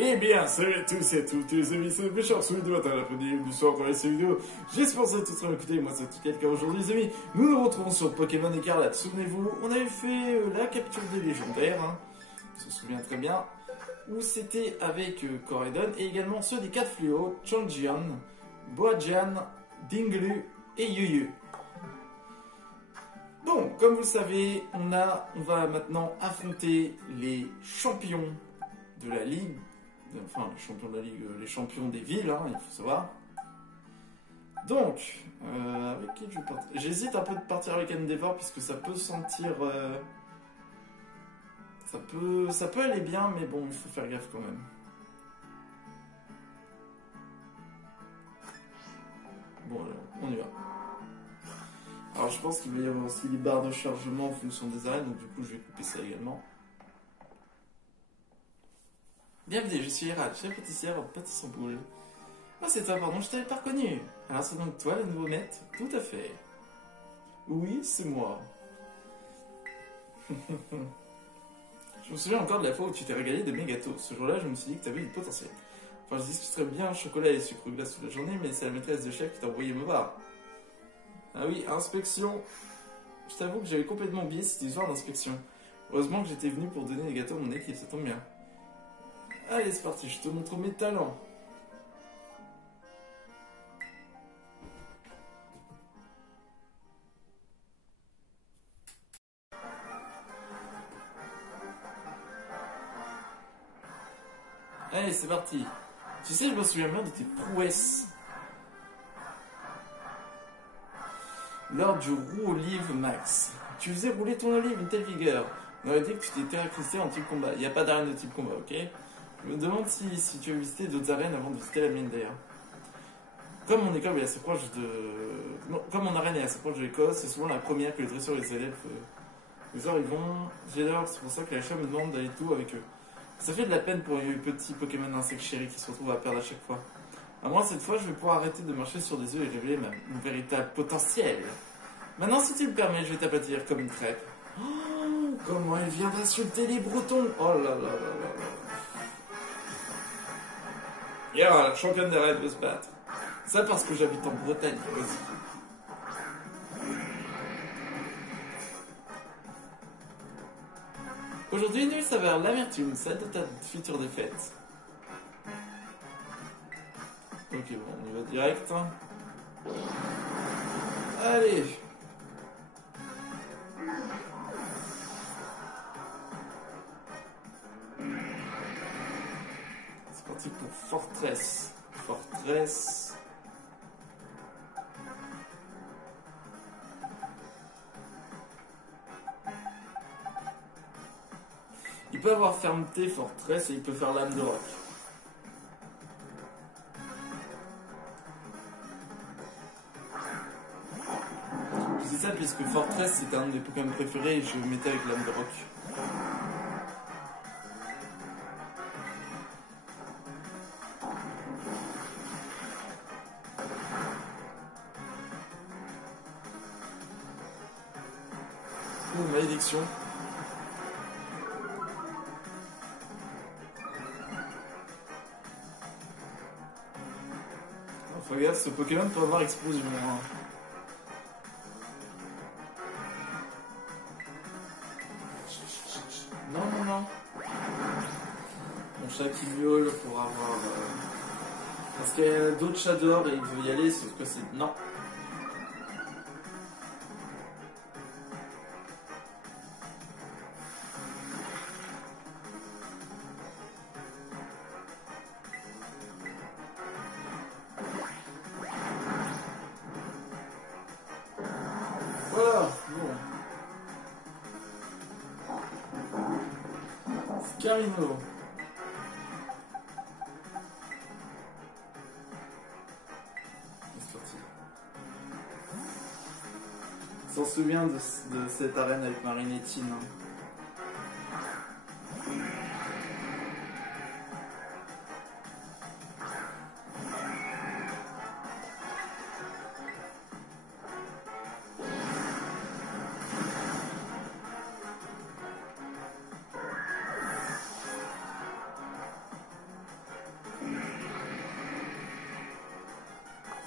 Eh bien, salut à tous et à toutes les amis, c'est le méchant sur vidéo matin, l'après-midi du soir pour la vidéo. J'espère que vous êtes tous très écoutés, moi c'est tout cas le cas aujourd'hui les amis. Nous nous retrouvons sur Pokémon Écarlate, souvenez-vous, on avait fait la capture des légendaires, hein, on se souvient très bien, où c'était avec Coredon et également ceux des 4 fléaux, Chanjian, Boajan, Dinglu et Yuyu. Bon, comme vous le savez, on va maintenant affronter les champions de la ligue. Enfin, les champions de la ligue, les champions des villes, hein, il faut savoir. Donc, avec qui je vais partir? J'hésite un peu de partir avec Endeavor, puisque ça peut sentir... ça peut aller bien, mais bon, il faut faire gaffe quand même. Bon, alors, on y va. Alors, je pense qu'il va y avoir aussi les barres de chargement en fonction des arènes, donc du coup, je vais couper ça également. Bienvenue, je suis Hérald, chef pâtissière en pâtisserie en boule. Ah, c'est toi, pardon, je t'avais pas reconnu. Alors, c'est donc toi, le nouveau maître? Tout à fait. Oui, c'est moi. Je me souviens encore de la fois où tu t'es régalé de mes gâteaux. Ce jour-là, je me suis dit que tu avais du potentiel. Enfin, je discuterais bien chocolat et sucre glace toute la journée, mais c'est la maîtresse de chef qui t'a envoyé me voir. Ah oui, inspection. Je t'avoue que j'avais complètement oublié cette histoire d'inspection. Heureusement que j'étais venu pour donner les gâteaux à mon équipe, ça tombe bien. Allez, c'est parti, je te montre mes talents. Allez, c'est parti. Tu sais, je me souviens bien de tes prouesses. Lors du roue olive max, tu faisais rouler ton olive une telle vigueur. On aurait dit que tu t'étais incrusté en type combat. Il n'y a pas d'arène de type combat, ok? Je me demande si tu as visité d'autres arènes avant de visiter la mienne d'ailleurs. Comme mon école est assez proche de... Non, comme mon arène est assez proche de l'Écosse, c'est souvent la première que les dresseurs et les élèves... Les heures ils vont... J'adore, c'est pour ça que la chef me demande d'aller tout avec eux. Ça fait de la peine pour les petits Pokémon insectes chéris qui se retrouvent à perdre à chaque fois. À moi, cette fois, je vais pouvoir arrêter de marcher sur des œufs et révéler mon véritable potentiel. Maintenant, si tu le permets, je vais t'aplatir comme une crêpe. Oh, comment elle vient d'insulter les Bretons! Oh là là là là là. Et alors, la championne des raids veut se battre. Ça parce que j'habite en Bretagne, aussi. Aujourd'hui, une nuit s'avère l'amertume, celle de ta future défaite. Ok, bon, on y va direct. Allez. C'est parti pour Fortress. Fortress. Il peut avoir fermeté Fortress et il peut faire lame de roc. Je dis ça puisque Fortress c'était un de mes Pokémon préférés et je le mettais avec lame de roc. Oh, malédiction. Regarde, ce Pokémon peut avoir explosion. Hein. Non, non, non. Mon chat qui miaule pour avoir... Parce qu'il y a d'autres chats dehors et il veut y aller, sauf que c'est... Non. Voilà, bon. Scarino. C'est parti. On s'en souvient de cette arène avec Marinettine. Hein.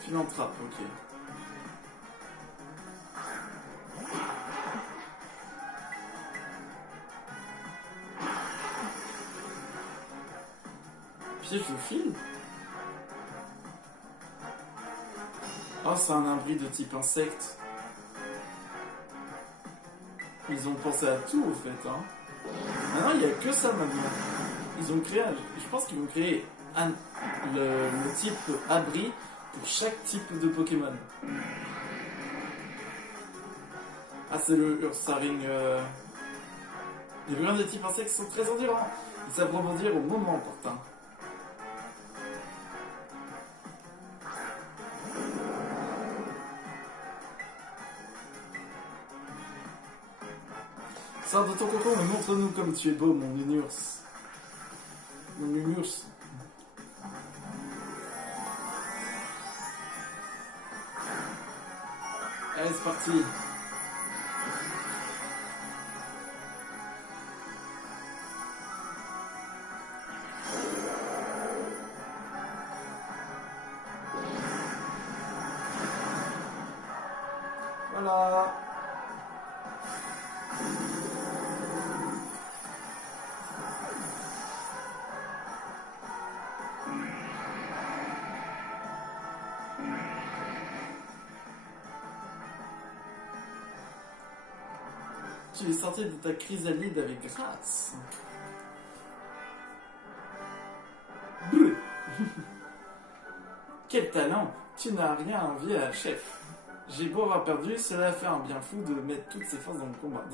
Tu l'entrappes, ok. Piège au fil. Oh, c'est un abri de type insecte. Ils ont pensé à tout, au fait, hein. Maintenant, il n'y a que ça, maintenant. Ils ont créé, je pense qu'ils vont créer le type abri pour chaque type de Pokémon. Ah, c'est le Ursaring. Les brillants de type insecte sont très endurants. Ils savent rebondir au moment opportun. Sors de ton cocon et montre-nous comme tu es beau, mon Unurs. Mon Unurs. Allez, c'est parti. Voilà. Tu es sorti de ta chrysalide avec grâce. Bleu. Quel talent! Tu n'as rien à envier à chef. J'ai beau avoir perdu, cela a fait un bien fou de mettre toutes ses forces dans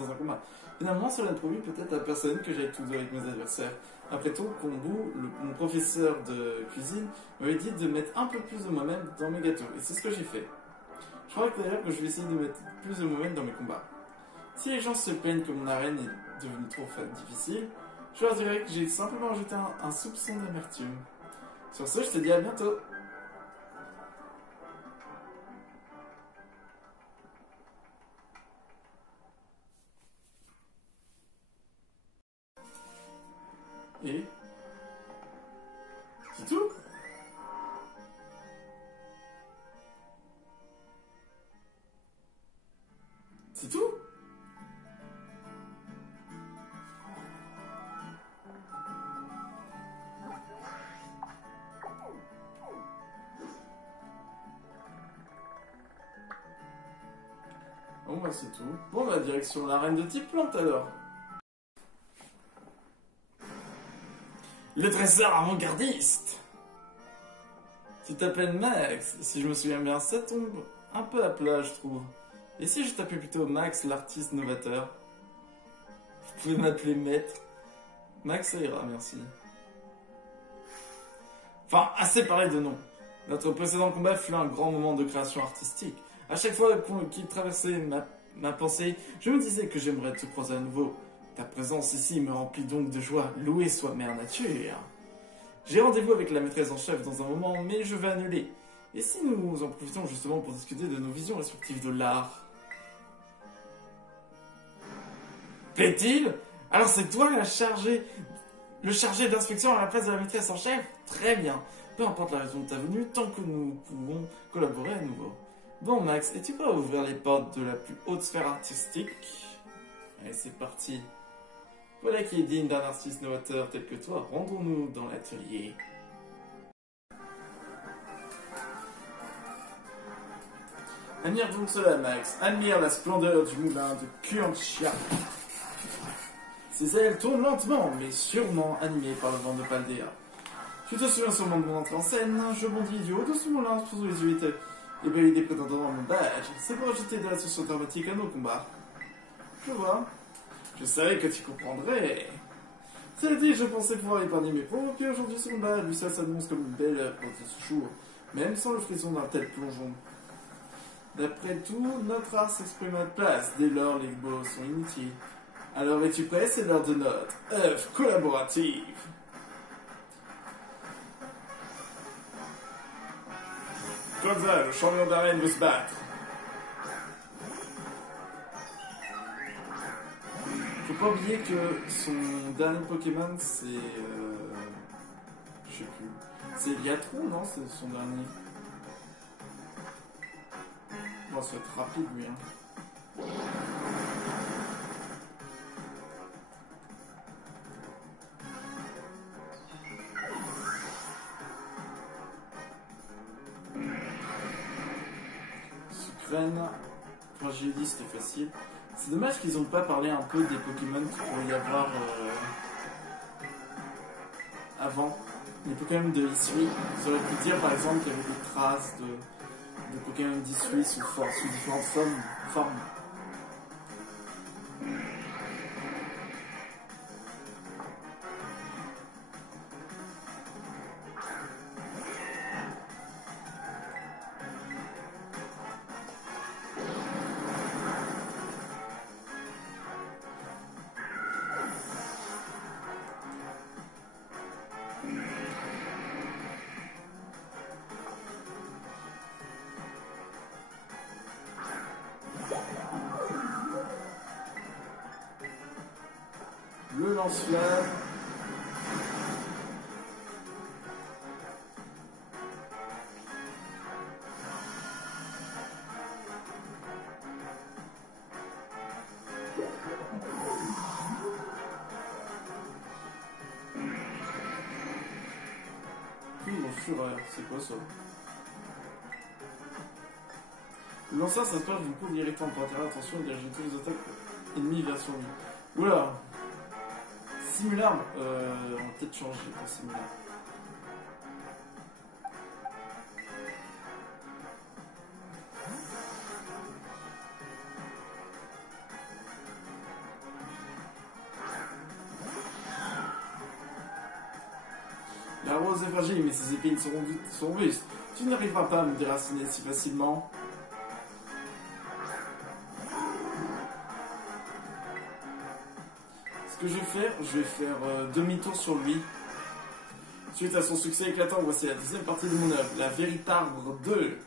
un combat. Finalement, cela a prouvé peut-être à personne que j'avais tout deux avec mes adversaires. Après tout, Kombu, mon professeur de cuisine, m'avait dit de mettre un peu plus de moi-même dans mes gâteaux. Et c'est ce que j'ai fait. Je crois que d'ailleurs que je vais essayer de mettre plus de moi-même dans mes combats. Si les gens se plaignent que mon arène est devenue trop difficile, je leur dirais que j'ai simplement ajouté un soupçon d'amertume. Sur ce, je te dis à bientôt. Et c'est tout? C'est tout? Bon bah c'est tout. Bon bah direction l'arène de type plante alors. Le trésor avant-gardiste. Tu t'appelles Max, si je me souviens bien, ça tombe un peu à plat je trouve. Et si je t'appelais plutôt Max l'artiste novateur? Vous pouvez m'appeler Maître. Max ça ira, merci. Enfin, assez parlé de nom. Notre précédent combat fut un grand moment de création artistique. À chaque fois qu'il traversait ma pensée, je me disais que j'aimerais te croiser à nouveau. Ta présence ici me remplit donc de joie, louée soit Mère Nature. J'ai rendez-vous avec la maîtresse en chef dans un moment, mais je vais annuler. Et si nous en profitons justement pour discuter de nos visions respectives de l'art? Plaît-il? Alors c'est toi le chargé d'inspection à la place de la maîtresse en chef? Très bien. Peu importe la raison de ta venue, tant que nous pouvons collaborer à nouveau. Bon Max, es-tu prêt à ouvrir les portes de la plus haute sphère artistique? Allez, c'est parti. Voilà qui est digne d'un artiste novateur tel que toi. Rendons-nous dans l'atelier. Admire donc cela, Max. Admire la splendeur du moulin de Kuanxia. Ses ailes tournent lentement, mais sûrement animées par le vent de Paldea. Tu te souviens sûrement de mon entrée en scène. Je bondis du haut de ce moulin sous les yeux ébahis des prétendants à mon badge. C'est pour ajouter de la tension dramatique à nos combats. Je vois. Je savais que tu comprendrais. Cela dit, je pensais pouvoir épargner mes provoqués aujourd'hui ce combat. Lui seul s'annonce comme une belle heure pour ce jour, même sans le frisson d'un tel plongeon. D'après tout, notre art s'exprime à notre place. Dès lors, les mots sont inutiles. Alors, es-tu prêt? C'est l'heure de notre œuvre collaborative. Gonza, le champion d'arène, veut se battre. Faut pas oublier que son dernier Pokémon, c'est... je sais plus. C'est Liatron, non? C'est son dernier. pense être rapide lui. Hein. Sucrène. Enfin, j'ai dit c'était facile. C'est dommage qu'ils n'ont pas parlé un peu des Pokémon qu'il pourrait y avoir avant. Les Pokémon de Hisui. Ça aurait pu dire par exemple qu'il y avait des traces de Pokémon d'Hisui sous différentes formes. Le lance-flamme. Fureur, c'est quoi ça? Le lanceur s'inspire d'une poudre irritante pour attirer l'attention et diriger tous les attaques ennemies vers son lui. Oula! Simular, on va peut-être changer pour Simular. La rose est fragile, mais ses épines sont robustes. Tu n'arriveras pas à me déraciner si facilement. Ce que je vais faire demi-tour sur lui. Suite à son succès éclatant, voici la deuxième partie de mon œuvre, la véritable 2.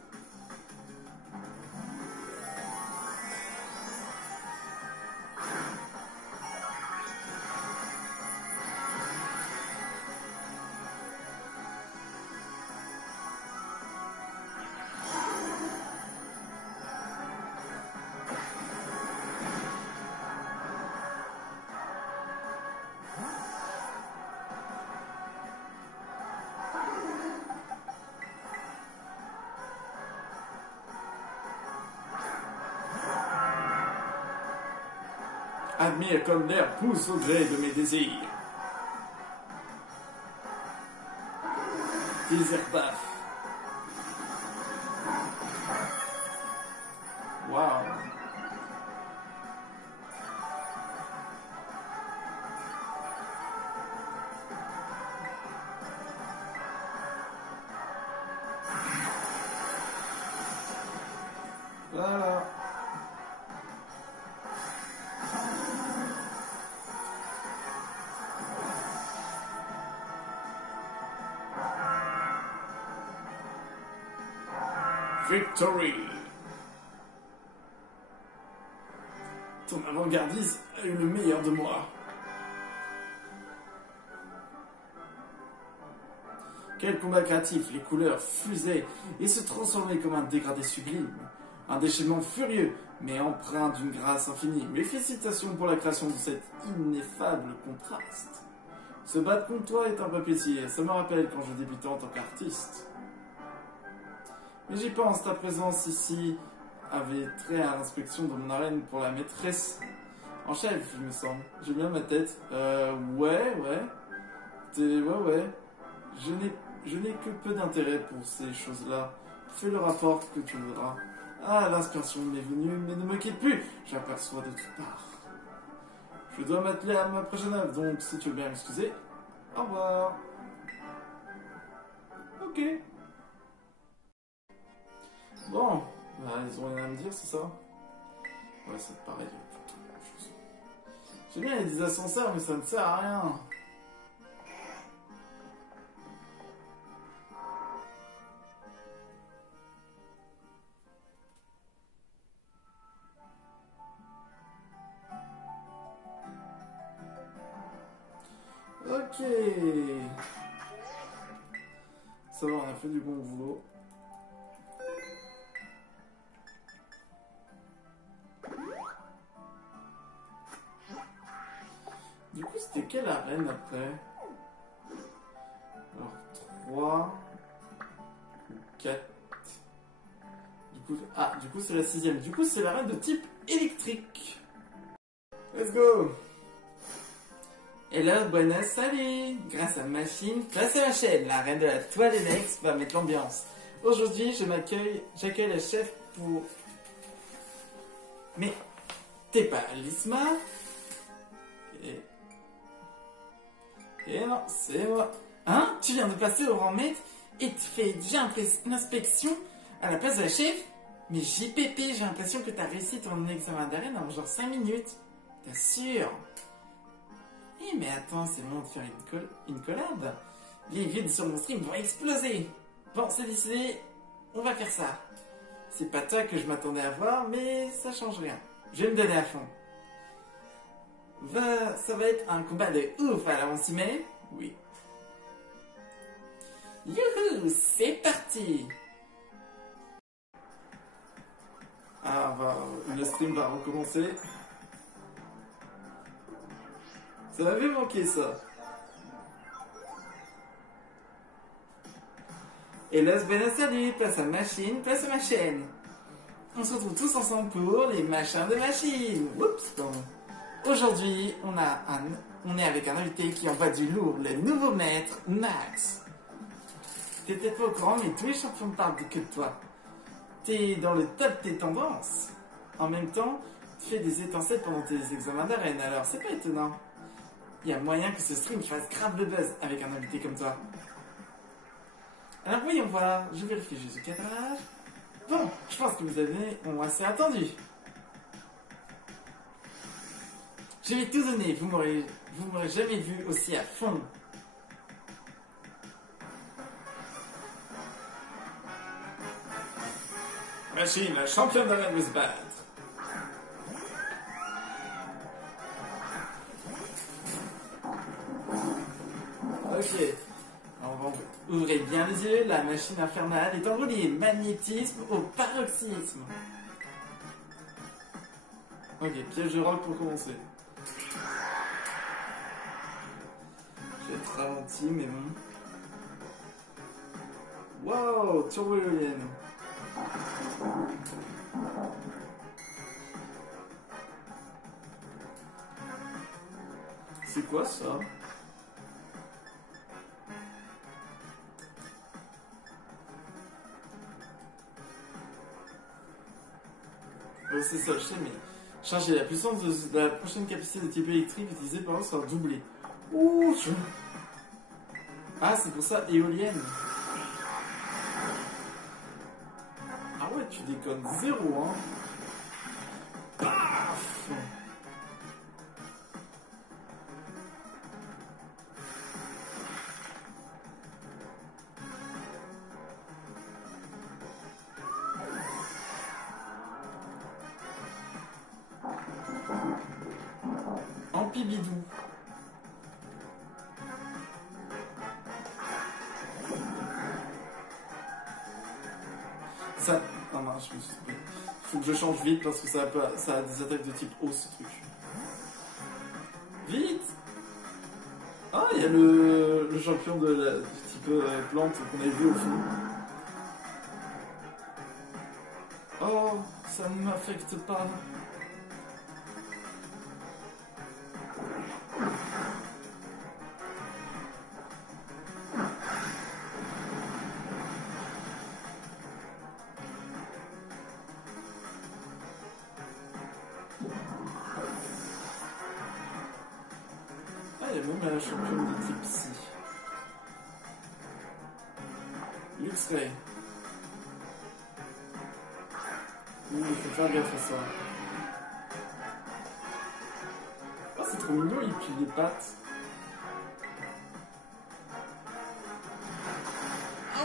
Admire comme l'air pousse au gré de mes désirs. Désherbaf. Waouh. Voilà. Victory! Ton avant-gardiste a eu le meilleur de moi. Quel combat créatif, les couleurs fusaient et se transformaient comme un dégradé sublime. Un déchaînement furieux, mais empreint d'une grâce infinie. Mes félicitations pour la création de cet ineffable contraste. Se battre contre toi est un peu plaisir, ça me rappelle quand je débutais en tant qu'artiste. Mais j'y pense, ta présence ici avait trait à l'inspection de mon arène pour la maîtresse en chef, il me semble. J'ai bien ma tête. Ouais. Ouais. Je n'ai que peu d'intérêt pour ces choses-là. Fais le rapport que tu voudras. Ah, l'inspiration m'est venue, mais ne me quitte plus. J'aperçois de toutes parts. Je dois m'atteler à ma prochaine œuvre, donc si tu veux bien m'excuser, au revoir. Ok. Bon, bah, ils ont rien à me dire, c'est ça? Ouais, c'est pareil, tout la même chose. J'ai bien, il y a des ascenseurs, mais ça ne sert à rien. Ok. Ça va, on a fait du bon boulot. quelle arène après? Alors 3 ou 4. Du coup c'est la 6ème. Du coup c'est l'arène de type électrique. Let's go! Hello, buenas, salut! Grâce à machine, grâce à ma chaîne, la reine de la toile et Nex va mettre l'ambiance. Aujourd'hui, j'accueille la chef pour... Mais, t'es pas Lisma? Et non, c'est moi. Hein? Tu viens de passer au rang maître et tu fais déjà une inspection à la place de la chef? Mais JPP, j'ai l'impression que t'as réussi ton examen d'arène en genre 5 minutes. T'es sûr? Eh mais attends, c'est le moment de faire une collab. Les views sur mon stream vont exploser. Bon, c'est décidé, on va faire ça. C'est pas toi que je m'attendais à voir, mais ça change rien. Je vais me donner à fond. Ça va être un combat de ouf, alors on s'y met? Oui. Youhou, c'est parti! Ah, le stream va recommencer. Ça m'avait manqué ça. Et là, salut, place à machine, place à ma chaîne. On se retrouve tous ensemble pour les machins de machine. Oups, pardon. Aujourd'hui, on est avec un invité qui envoie du lourd, le nouveau maître, Max. T'es peut-être pas au courant, mais tous les champions ne parlent que de toi. T'es dans le top des tendances. En même temps, tu fais des étincelles pendant tes examens d'arène, alors c'est pas étonnant. Il y a moyen que ce stream fasse grave de buzz avec un invité comme toi. Alors voyons voir, je vérifie juste le cadrage. Bon, je pense que vous ont assez attendu. Je vais tout donner, vous m'aurez jamais vu aussi à fond. Machine, la championne d'arène veut se battre. Ok. Ouvrez bien les yeux, la machine infernale est enroulée. Magnétisme au paroxysme. Ok, piège de rock pour commencer. Je vais être ralenti, mais bon. Wow, turbo éolienne. C'est quoi ça? C'est ça, je sais, mais changer la puissance de la prochaine capacité de type électrique utilisée par eux sera doublée. Ouh, Ah, c'est pour ça, éolienne. Ah ouais, tu déconnes zéro, hein. Paf! Ampibidou. Ça... Ah non, je me suis trompé. Faut que je change vite parce que ça a des attaques de type eau, ce truc. Vite! Ah, il y a le champion du type plante qu'on avait vu au fond. Oh, ça ne m'affecte pas. Il y a même un champion de type Psy. Luxray. Il faut faire gaffe à ça. Oh, c'est trop mignon, il plie les pattes.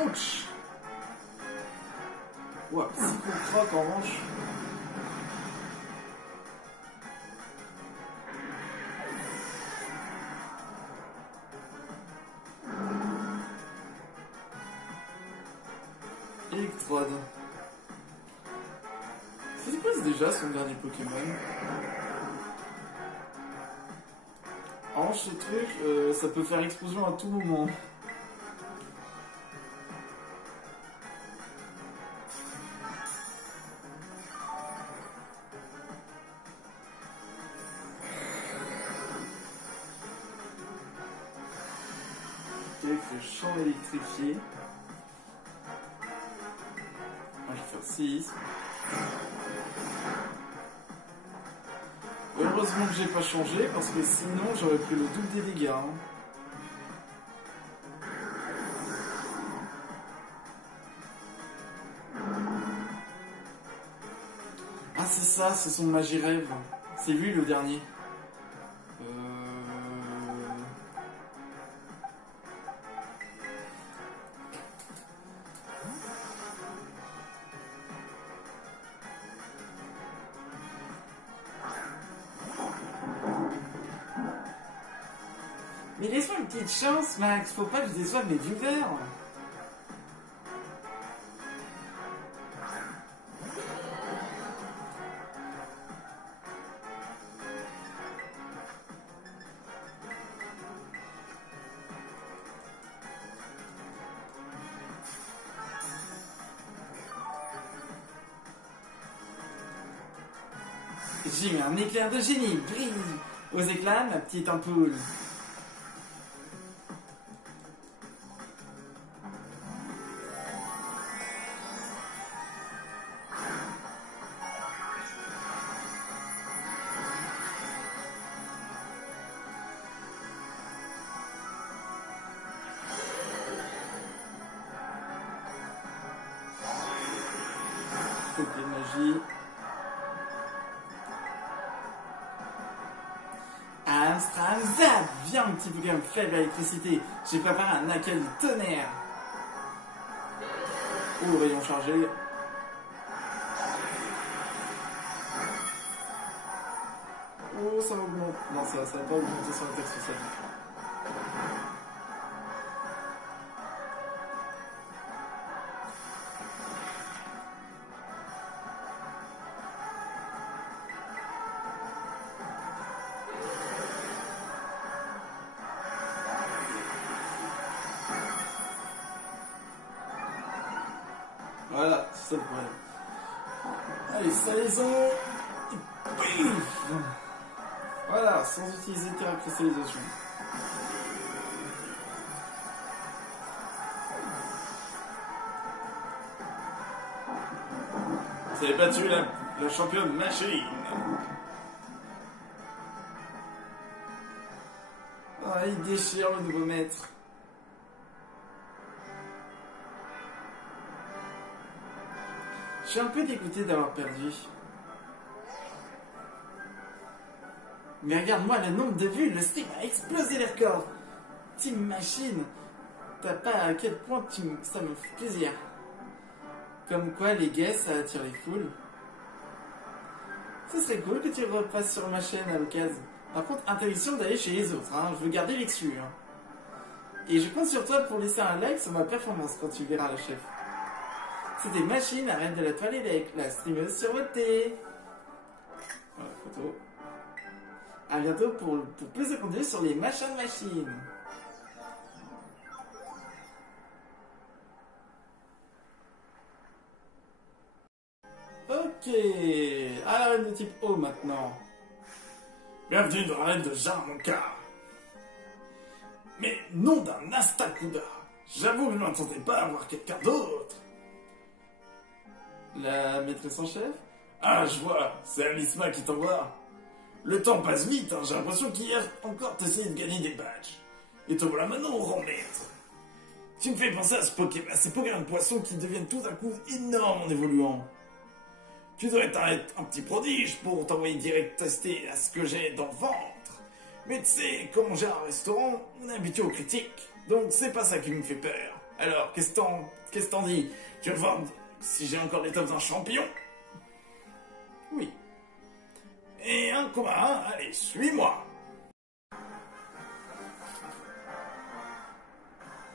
Ouch! Ouah, psycho-croc en revanche. Electrode. C'est quoi déjà son dernier Pokémon? Hanche, ce truc, ça peut faire explosion à tout moment. Ok, il fait champ électrifié. Je vais faire 6. Heureusement que j'ai pas changé parce que sinon j'aurais pris le double des dégâts. Hein. Ah c'est ça, c'est son magie rêve. C'est lui le dernier. Mais laisse-moi une petite chance, Max. Faut pas que je déçoive mes viewers. J'ai eu un éclair de génie. Brille aux éclats, ma petite ampoule. Ok, magie. Amstrad Zap. Viens, petit Pokémon faible à l'électricité. J'ai préparé un accueil du tonnerre. Oh, rayon chargé. Oh, ça va augmenter. Non, ça va pas augmenter sur la texte sociale. Voilà, c'est ça le problème. Allez, salaison. Pif. Voilà, sans utiliser de terracristallisation. Vous avez battu la championne machine. Ah, il déchire le nouveau maître. Je suis un peu dégoûté d'avoir perdu. Mais regarde-moi le nombre de vues, le stream a explosé les records. Team Machine, t'as pas à quel point ça me fait plaisir. Comme quoi les gays ça attire les foules. Ce serait cool que tu repasses sur ma chaîne à l'occasion. Par contre, interdiction d'aller chez les autres, hein. Je veux garder l'exclu. Hein. Et je compte sur toi pour laisser un like sur ma performance quand tu verras le chef. C'était Machine, arrête de la toilette avec la streameuse sur votre télé. Voilà, photo. A bientôt pour plus de contenu sur les machins de machines. Ok, à l'arène de type O maintenant. Bienvenue dans l'arène de Jarmonka. Mais nom d'un Astakuda. J'avoue que je ne m'attendais pas à voir quelqu'un d'autre. La maîtresse en chef? Ah, je vois, c'est Alisma qui t'envoie. Le temps passe vite, hein. J'ai l'impression qu'hier encore t'essayais de gagner des badges. Et te voilà maintenant au rang maître. Tu me fais penser à ces Pokémon de poissons qui deviennent tout à coup énormes en évoluant. Tu devrais être un petit prodige pour t'envoyer direct tester à ce que j'ai dans le ventre. Mais tu sais, comme on gère un restaurant, on est habitué aux critiques. Donc c'est pas ça qui me fait peur. Alors, qu'est-ce que t'en dis? Tu veux voir si j'ai encore l'étoffe d'un champion? Oui. Et un commun, allez, suis-moi.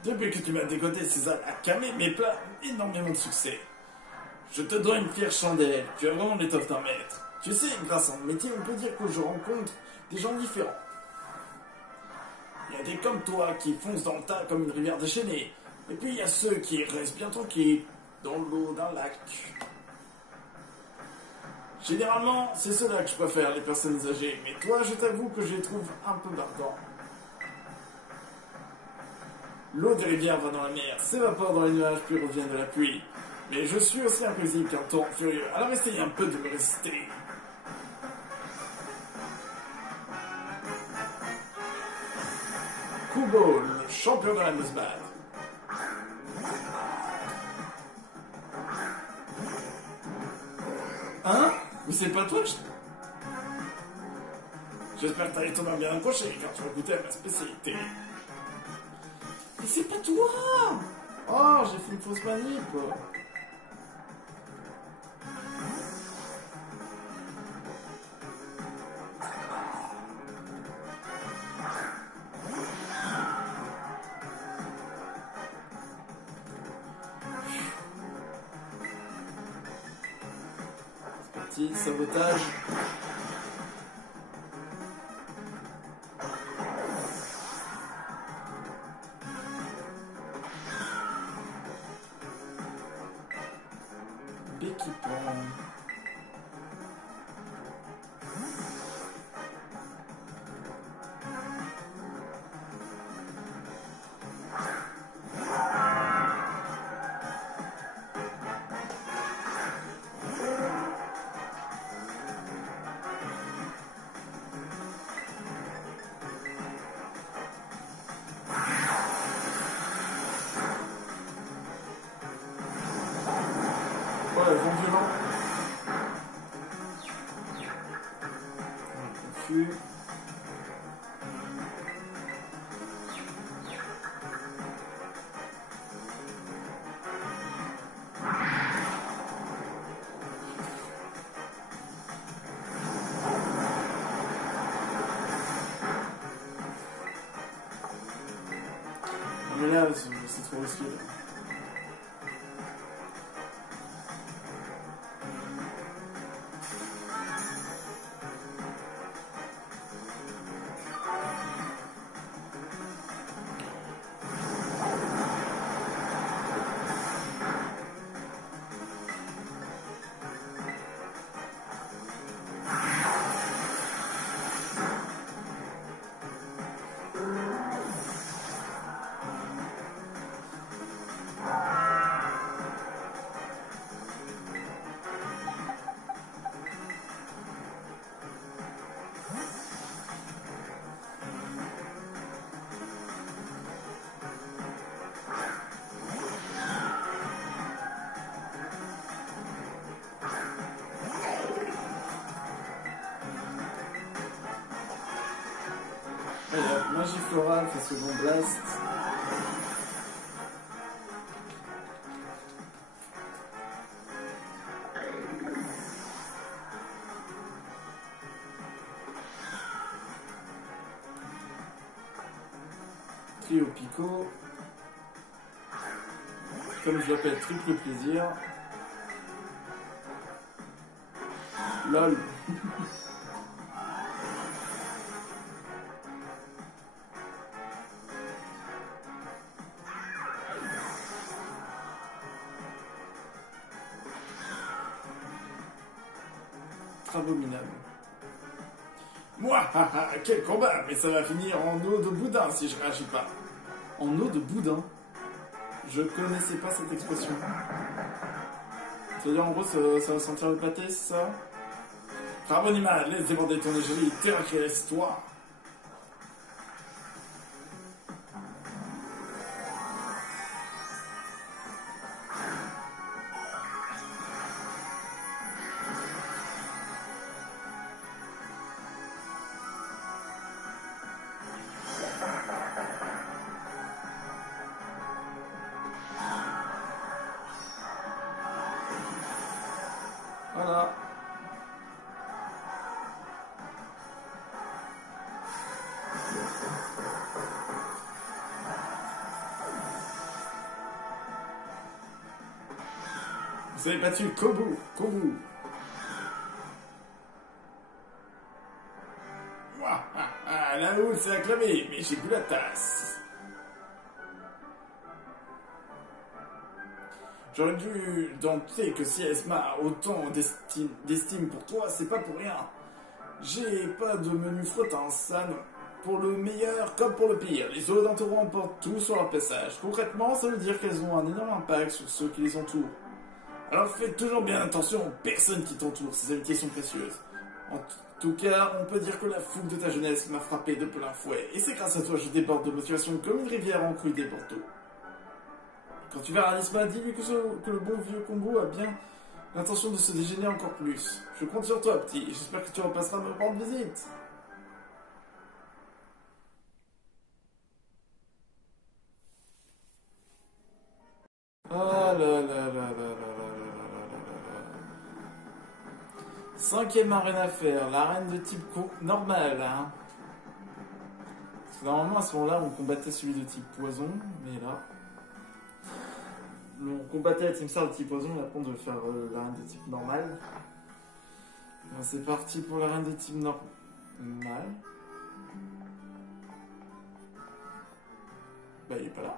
Depuis que tu m'as dégoté ces Akame, mes plats ont énormément de succès. Je te dois une fière chandelle, tu as vraiment l'étoffe d'un maître. Tu sais, grâce à mon métier, on peut dire que je rencontre des gens différents. Il y a des comme toi qui foncent dans le tas comme une rivière déchaînée. Et puis il y a ceux qui restent bien tranquilles dans l'eau d'un lac. Généralement, c'est ceux-là que je préfère, les personnes âgées. Mais toi, je t'avoue que je les trouve un peu barbants. L'eau des rivières va dans la mer, s'évapore dans les nuages, puis revient de la pluie. Mais je suis aussi imprévisible qu'un torrent furieux. Alors essayez un peu de me résister. Kubo, le champion de la Nosebad. Hein? Mais c'est pas toi que je... J'espère que t'as étonnamment bien accroché, car tu vas goûter à ma spécialité. Mais c'est pas toi! Oh, j'ai fait une fausse manip! C'est parti, sabotage. Équipement. Ouais, vent violent. Confus. Mais là, c'est trop risqué. Voilà, magie florale face au bon blast. Trio Pico. Comme je l'appelle, triple plaisir. LOL. Abominable. Moi, quel combat, mais ça va finir en eau de boudin si je réagis pas. En eau de boudin. Je connaissais pas cette expression. C'est-à-dire en gros ça va sentir le pâté, c'est ça? Carbonima, laisse déborder ton égérie, terrasse-toi. Voilà. Vous avez battu Kobu. Là Raoul s'est acclamé, mais j'ai bu la tasse. J'aurais dû douter que si Esma a autant d'estime pour toi, c'est pas pour rien. J'ai pas de menu frottant, San. Pour le meilleur comme pour le pire, les eaux d'un torrent emportent tout sur leur passage. Concrètement, ça veut dire qu'elles ont un énorme impact sur ceux qui les entourent. Alors fais toujours bien attention aux personnes qui t'entourent, ces amitiés sont précieuses. En tout cas, on peut dire que la fougue de ta jeunesse m'a frappé de plein fouet, et c'est grâce à toi que je déborde de motivation comme une rivière en crue des Bordeaux. Quand tu verras Anisma, dis-lui que le bon vieux combo a bien l'intention de se dégêner encore plus. Je compte sur toi, petit, et j'espère que tu repasseras me rendre visite. Ah là là là là là là là là là là. Cinquième arène à faire, l'arène de type normal, hein. Parce que normalement à ce moment-là on combattait celui de type poison, mais là... On combattait la Team Star de type poison, et après on devait faire l'arène de type normal. Bon, c'est parti pour l'arène de type normal. Bah il est pas là.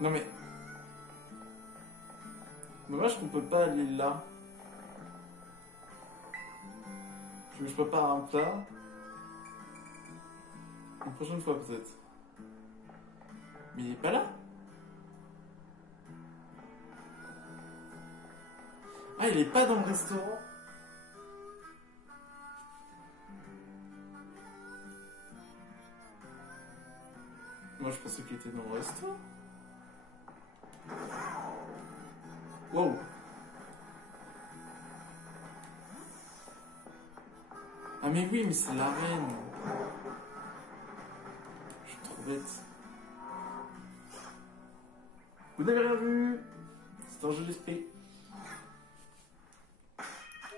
Non mais... Dommage qu'on peut pas aller là. Je prépare un plat. Une prochaine fois peut-être. Mais il est pas là. Ah, il est pas dans le restaurant. Moi je pensais qu'il était dans le restaurant. Wow. Ah mais oui, mais c'est l'arène. Je suis trop bête. Vous n'avez rien vu. C'est un jeu d'esprit.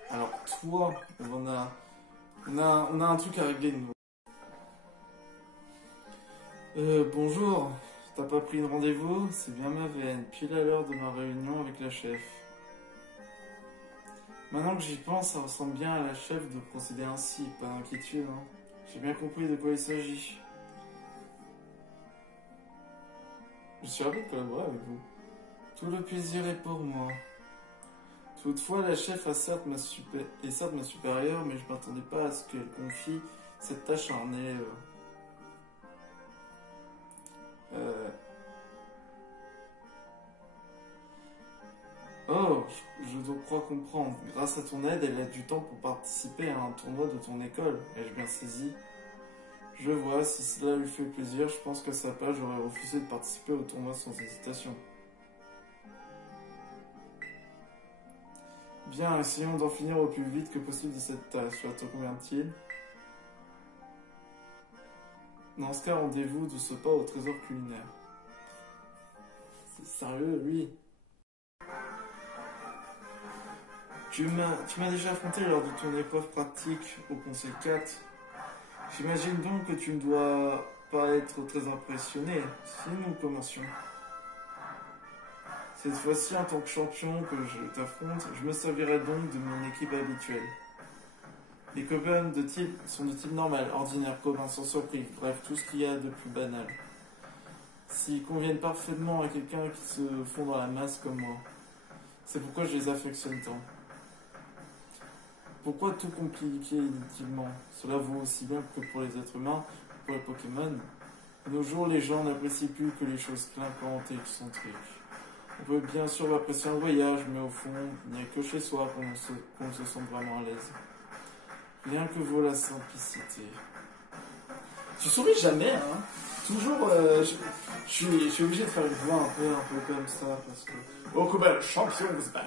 Alors toi, on a un truc à régler de nouveau. Bonjour. T'as pas pris de rendez-vous? C'est bien ma veine, pile à l'heure de ma réunion avec la chef. Maintenant que j'y pense, ça ressemble bien à la chef de procéder ainsi, pas d'inquiétude, hein. J'ai bien compris de quoi il s'agit. Je suis ravi de collaborer avec vous. Tout le plaisir est pour moi. Toutefois, la chef est certes ma supérieure, mais je m'attendais pas à ce qu'elle confie cette tâche à un élève. Oh, je crois comprendre. Grâce à ton aide, elle a du temps pour participer à un tournoi de ton école. Ai-je bien saisi? Je vois, si cela lui fait plaisir, je pense qu'à sa place, j'aurais refusé de participer au tournoi sans hésitation. Bien, essayons d'en finir au plus vite que possible de cette tâche. Cela te convient-il? Dans ce cas, rendez-vous de ce pas au trésor culinaire. C'est sérieux, lui? Tu m'as déjà affronté lors de ton épreuve pratique au Conseil 4. J'imagine donc que tu ne dois pas être très impressionné si nous commencions. Cette fois-ci, en tant que champion que je t'affronte, je me servirai donc de mon équipe habituelle. Les copains sont de type normal, ordinaire, commun, sans surprise, bref, tout ce qu'il y a de plus banal. S'ils conviennent parfaitement à quelqu'un qui se fond dans la masse comme moi. C'est pourquoi je les affectionne tant. Pourquoi tout compliquer inutilement? Cela vaut aussi bien que pour les êtres humains que pour les Pokémon. De nos jours, les gens n'apprécient plus que les choses clinquantes et excentriques. On peut bien sûr apprécier un voyage, mais au fond, il n'y a que chez soi qu'on se sent vraiment à l'aise. Rien que vaut la simplicité. Tu souris jamais, hein? Toujours, je suis obligé de faire une voix un peu comme ça, parce que... Oh, combat, le champion vous se bat.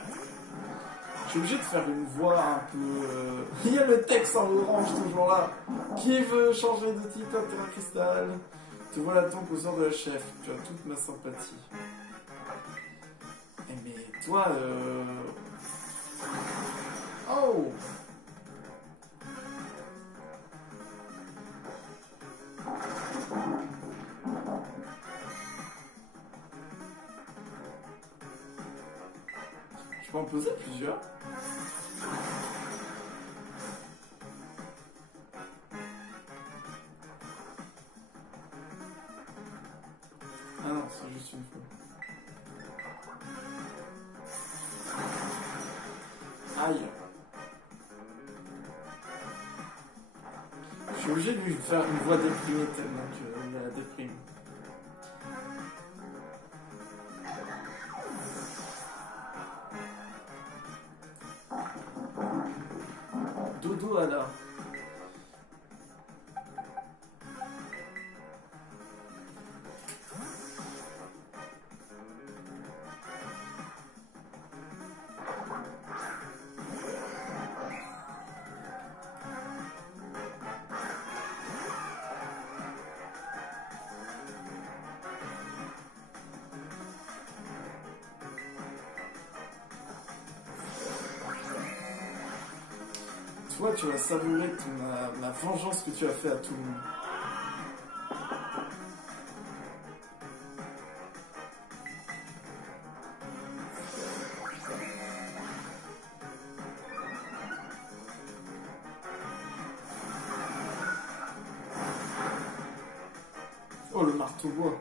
Je suis obligé de faire une voix un peu... Il y a le texte en orange toujours là. Qui veut changer de type à terrain cristal? Te voilà donc aux ordres de la chef. Tu as toute ma sympathie. Eh mais toi, Oh! peux en poser plusieurs. Ah non, c'est juste une fois. Aïe. Je suis obligé de lui faire une voix déprimée tellement que la déprime. Dodo alors. Toi, tu vas savourer la vengeance que tu as fait à tout le monde. Oh, le marteau-bois.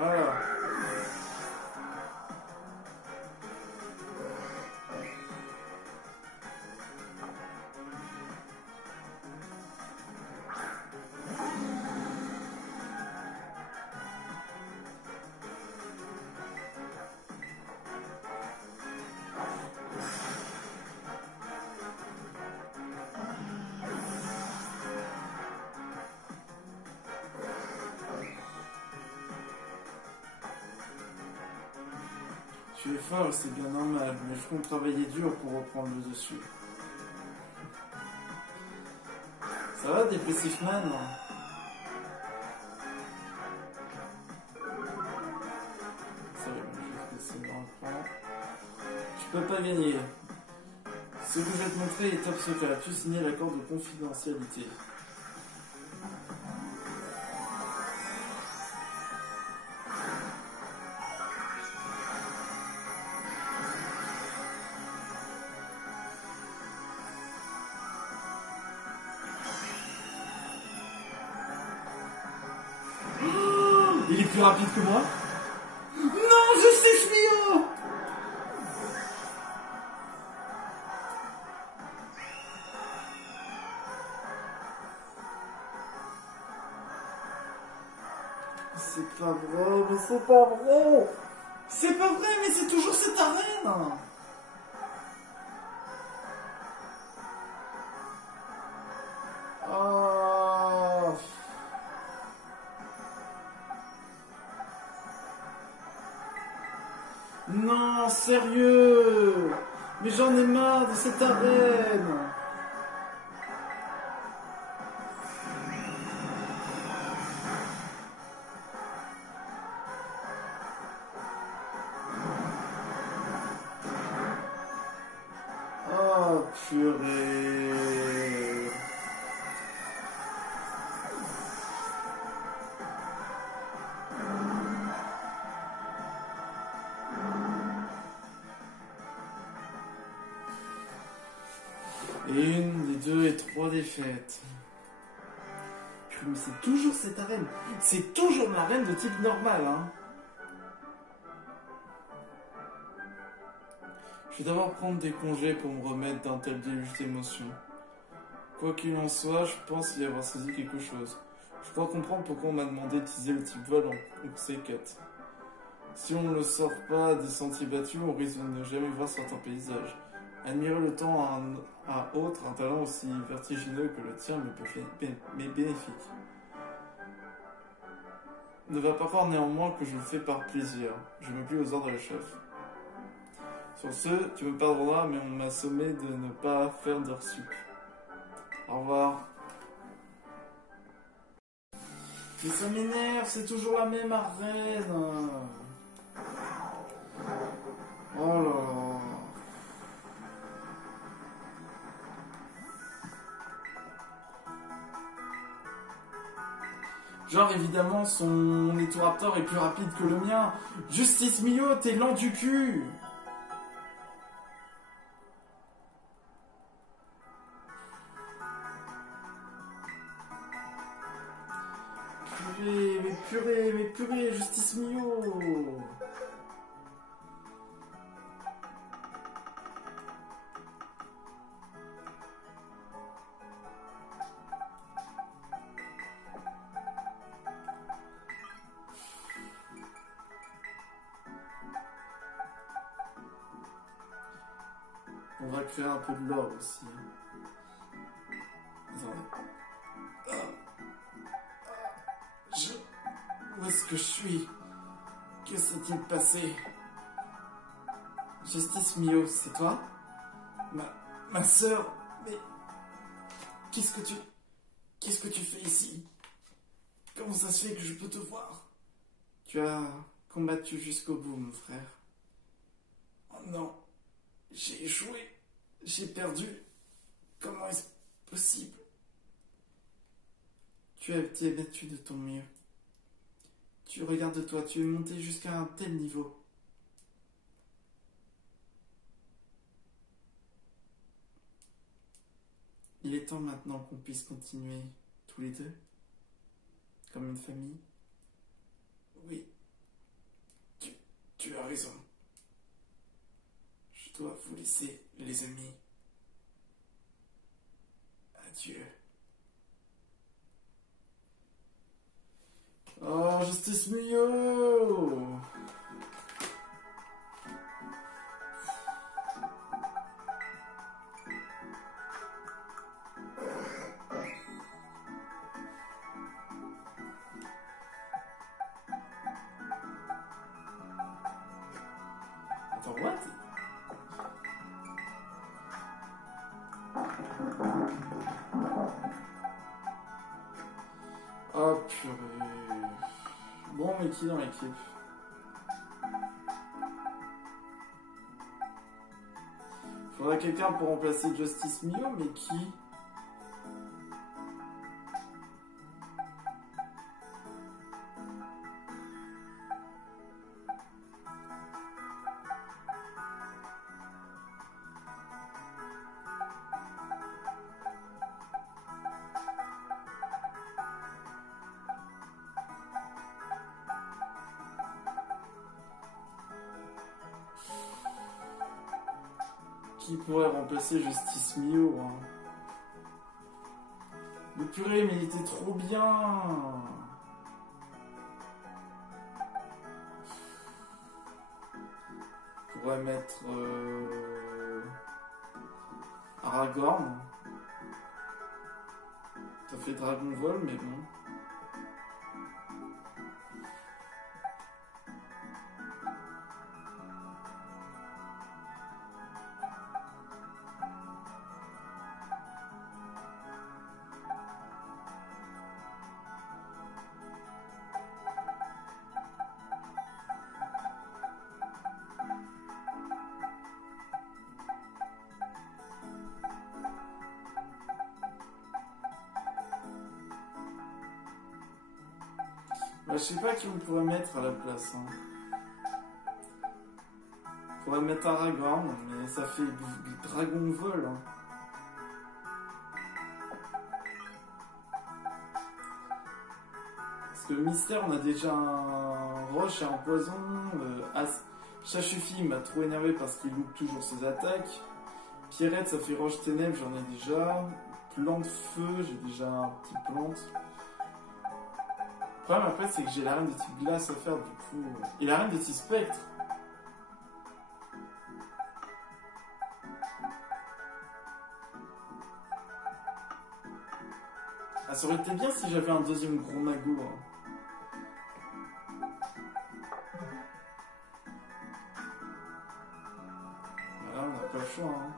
Voilà. Tu es fort, c'est bien normal, mais je compte travailler dur pour reprendre le dessus. Ça va, Dépressif Man? Ça va, je vais essayer d'en prendre. Tu peux pas gagner. Ce que je vais te montrer est top secret. As-tu signé l'accord de confidentialité? Il est plus rapide que moi? Non, je sais Mio! C'est pas vrai, mais c'est pas vrai! C'est pas vrai, mais c'est toujours cette arène! Oh. Non, sérieux! Mais j'en ai marre de cette arène! Oh, purée! Et une, et deux, et trois défaites. Mais c'est toujours cette arène. C'est toujours l'arène de type normal, hein. Je vais d'abord prendre des congés pour me remettre d'un tel déluge d'émotions. Quoi qu'il en soit, je pense y avoir saisi quelque chose. Je crois comprendre pourquoi on m'a demandé d'utiliser le type vol en C4. Si on ne le sort pas des sentiers battus, on risque de ne jamais voir certains paysages. Admirer le temps à autre, un talent aussi vertigineux que le tien, mais bénéfique. Ne va pas croire néanmoins que je le fais par plaisir. Je me plie aux ordres de la chef. Sur ce, tu me pardonneras, mais on m'a sommé de ne pas faire d'heures sup. Au revoir. Mais ça m'énerve, c'est toujours la même arène. Oh là là. Genre évidemment son Etoraptor est plus rapide que le mien. Justice Mio, t'es lent du cul. Mais purée, Justice Mio. On va créer un peu de lore aussi. Attendez. Où est-ce que je suis? Que s'est-il passé? Justice Mio, c'est toi? Ma sœur? Mais... Qu'est-ce que tu fais ici? Comment ça se fait que je peux te voir? Tu as combattu jusqu'au bout, mon frère. Oh non, j'ai échoué. J'ai perdu. Comment est-ce possible? Tu as été battu de ton mieux. Tu regardes toi, tu es monté jusqu'à un tel niveau. Il est temps maintenant qu'on puisse continuer tous les deux, comme une famille. Oui, tu as raison. Je dois vous laisser, les amis. Adieu. Oh, Justice Mio! Attends, what? Oh purée. Bon, mais qui dans l'équipe? Faudrait quelqu'un pour remplacer Justice Mio, mais qui? Qui pourrait remplacer Justice Mio, hein? Mais purée, mais il était trop bien! On pourrait mettre Aragorn. Ça fait Dragon Vol, mais bon. Bah, je sais pas qui on pourrait mettre à la place. Hein. On pourrait mettre Aragorn, mais ça fait Dragon Vol. Hein. Parce que Mystère, on a déjà un Roche et un Poison. Chachufi m'a trop énervé parce qu'il loupe toujours ses attaques. Pierrette, ça fait roche ténèbres, j'en ai déjà. Plante feu, j'ai déjà un petit plante. Le problème après, c'est que j'ai la reine de type glace à faire du coup. Et la reine de type spectre. Ah, ça aurait été bien si j'avais un deuxième gros magot. Hein. Voilà, on n'a pas le choix. Hein.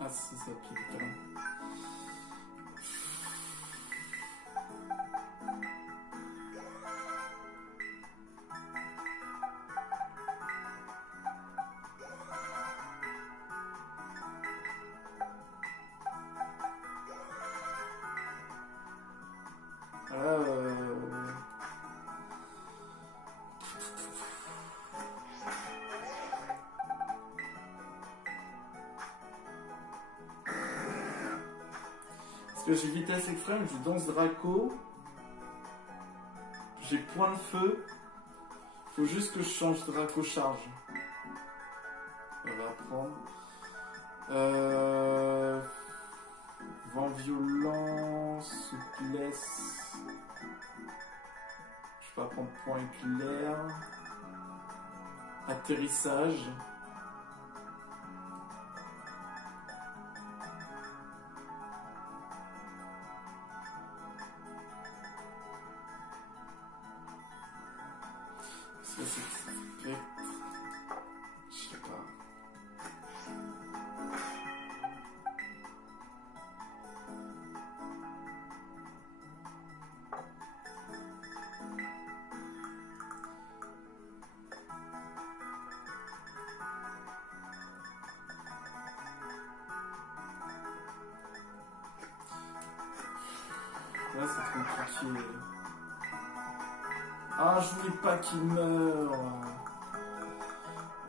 Ah, c'est ça, putain. Parce que j'ai vitesse extrême, j'ai danse Draco, j'ai point de feu, faut juste que je change Draco charge. On va prendre. Vent violent, souplesse. Je vais pas prendre point éclair. Atterrissage. Je sais pas. Là, c'est compliqué. Ah, je voulais pas qu'il meure.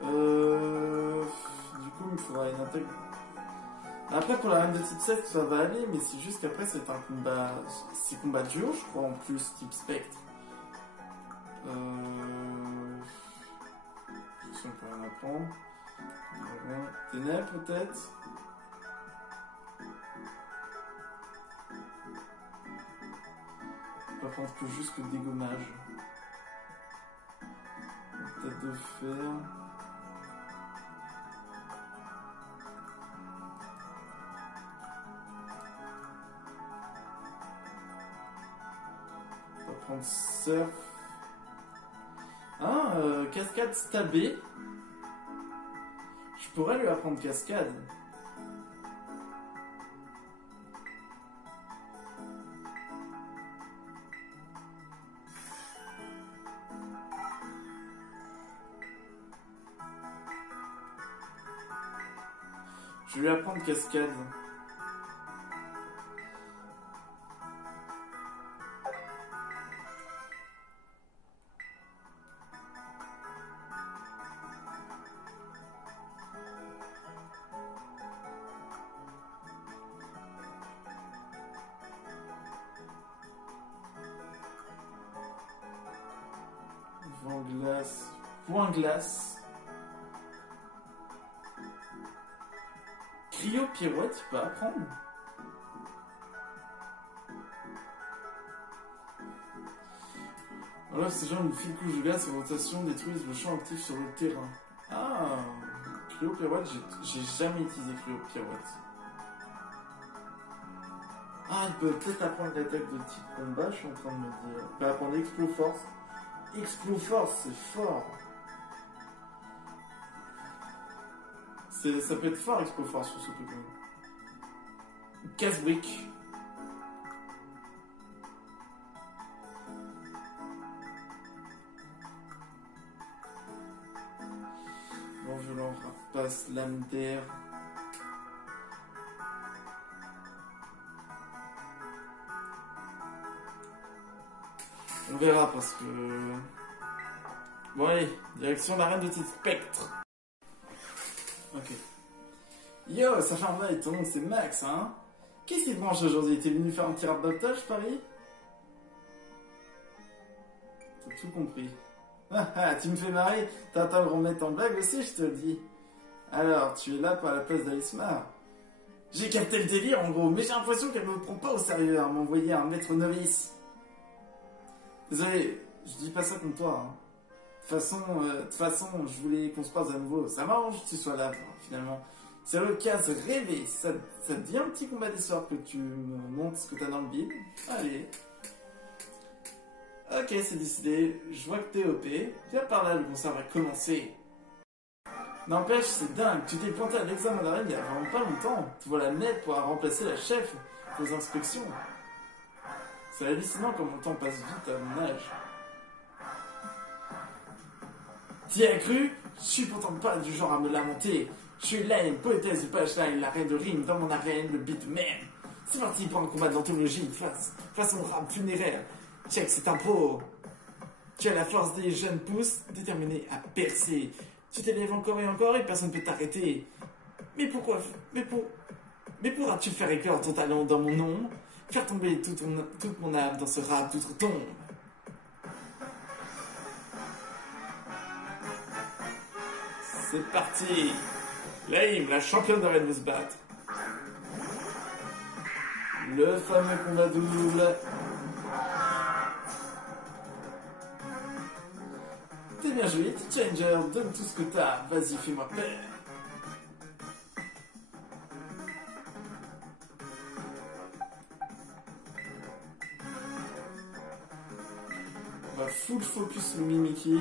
Du coup, il me faudra une attaque. Après, pour la reine de type 7, ça va aller, mais c'est juste qu'après, c'est un combat. C'est combat duo, je crois, en plus, type spectre. Je sais pas rien apprendre. Ténèbres, peut-être. Par contre, que juste que dégommage. Tête de fer. On va prendre surf. Ah, cascade stabée. Je pourrais lui apprendre cascade. Je vais lui apprendre cascade. Vent glace. Point glace. Cryo pirouette, tu peux apprendre. Alors, ces gens une file couche de glace et rotation détruisent le champ actif sur le terrain. Ah, cryo pirouette, j'ai jamais utilisé cryo pirouette. Ah, il peut peut-être apprendre l'attaque de type combat, je suis en train de me dire. Il peut apprendre Explo Force. Explo Force, c'est fort. Ça peut être fort, Explo Force sur ce Pokémon. Casse-brique. Bon, violent, rapace, lame d'air. On verra parce que... Bon allez, direction l'arène de type spectre. Ok. Yo, ça fait un bail, ton nom c'est Max, hein? Qu'est-ce qui te branche aujourd'hui? T'es venu faire un petit rabotage, Paris? T'as tout compris. Tu me fais marrer, t'attends de remettre en blague aussi, je te le dis. Alors, tu es là pour la place d'Alismar. J'ai capté le délire en gros, mais j'ai l'impression qu'elle me prend pas au sérieux à m'envoyer un maître novice. Désolé, je dis pas ça contre toi. Hein. De toute façon, je voulais qu'on se croise à nouveau. Ça m'arrange que tu sois là, finalement. C'est l'occasion de rêver. Ça te dit un petit combat d'histoire que tu me montres ce que t'as dans le bide. Allez. Ok, c'est décidé. Je vois que t'es OP. Viens par là, le concert va commencer. N'empêche, c'est dingue. Tu t'es pointé à l'examen d'arène il y a vraiment pas longtemps. Tu vois la nette pour remplacer la chef aux inspections. C'est hallucinant comme le temps passe vite à mon âge. T'y as cru? Je suis pourtant pas du genre à me lamenter. Je suis là, une poétesse de punchline, la reine de rime dans mon arène, le beat même. C'est parti pour un combat d'anthologie, façon rap funéraire. Check cette impro. Tu as la force des jeunes pousses, déterminés à percer. Tu t'élèves encore et personne ne peut t'arrêter. Mais pourquoi? Mais pourras-tu faire éclore ton talent dans mon nom? Faire tomber toute mon âme dans ce rap d'outre-tombe. C'est parti. Laïm, la championne d'arène veut se battre. Le fameux combat double. T'es bien joué, t'es Changer, donne tout ce que t'as, vas-y fais-moi peur. On va full focus le Mimiki.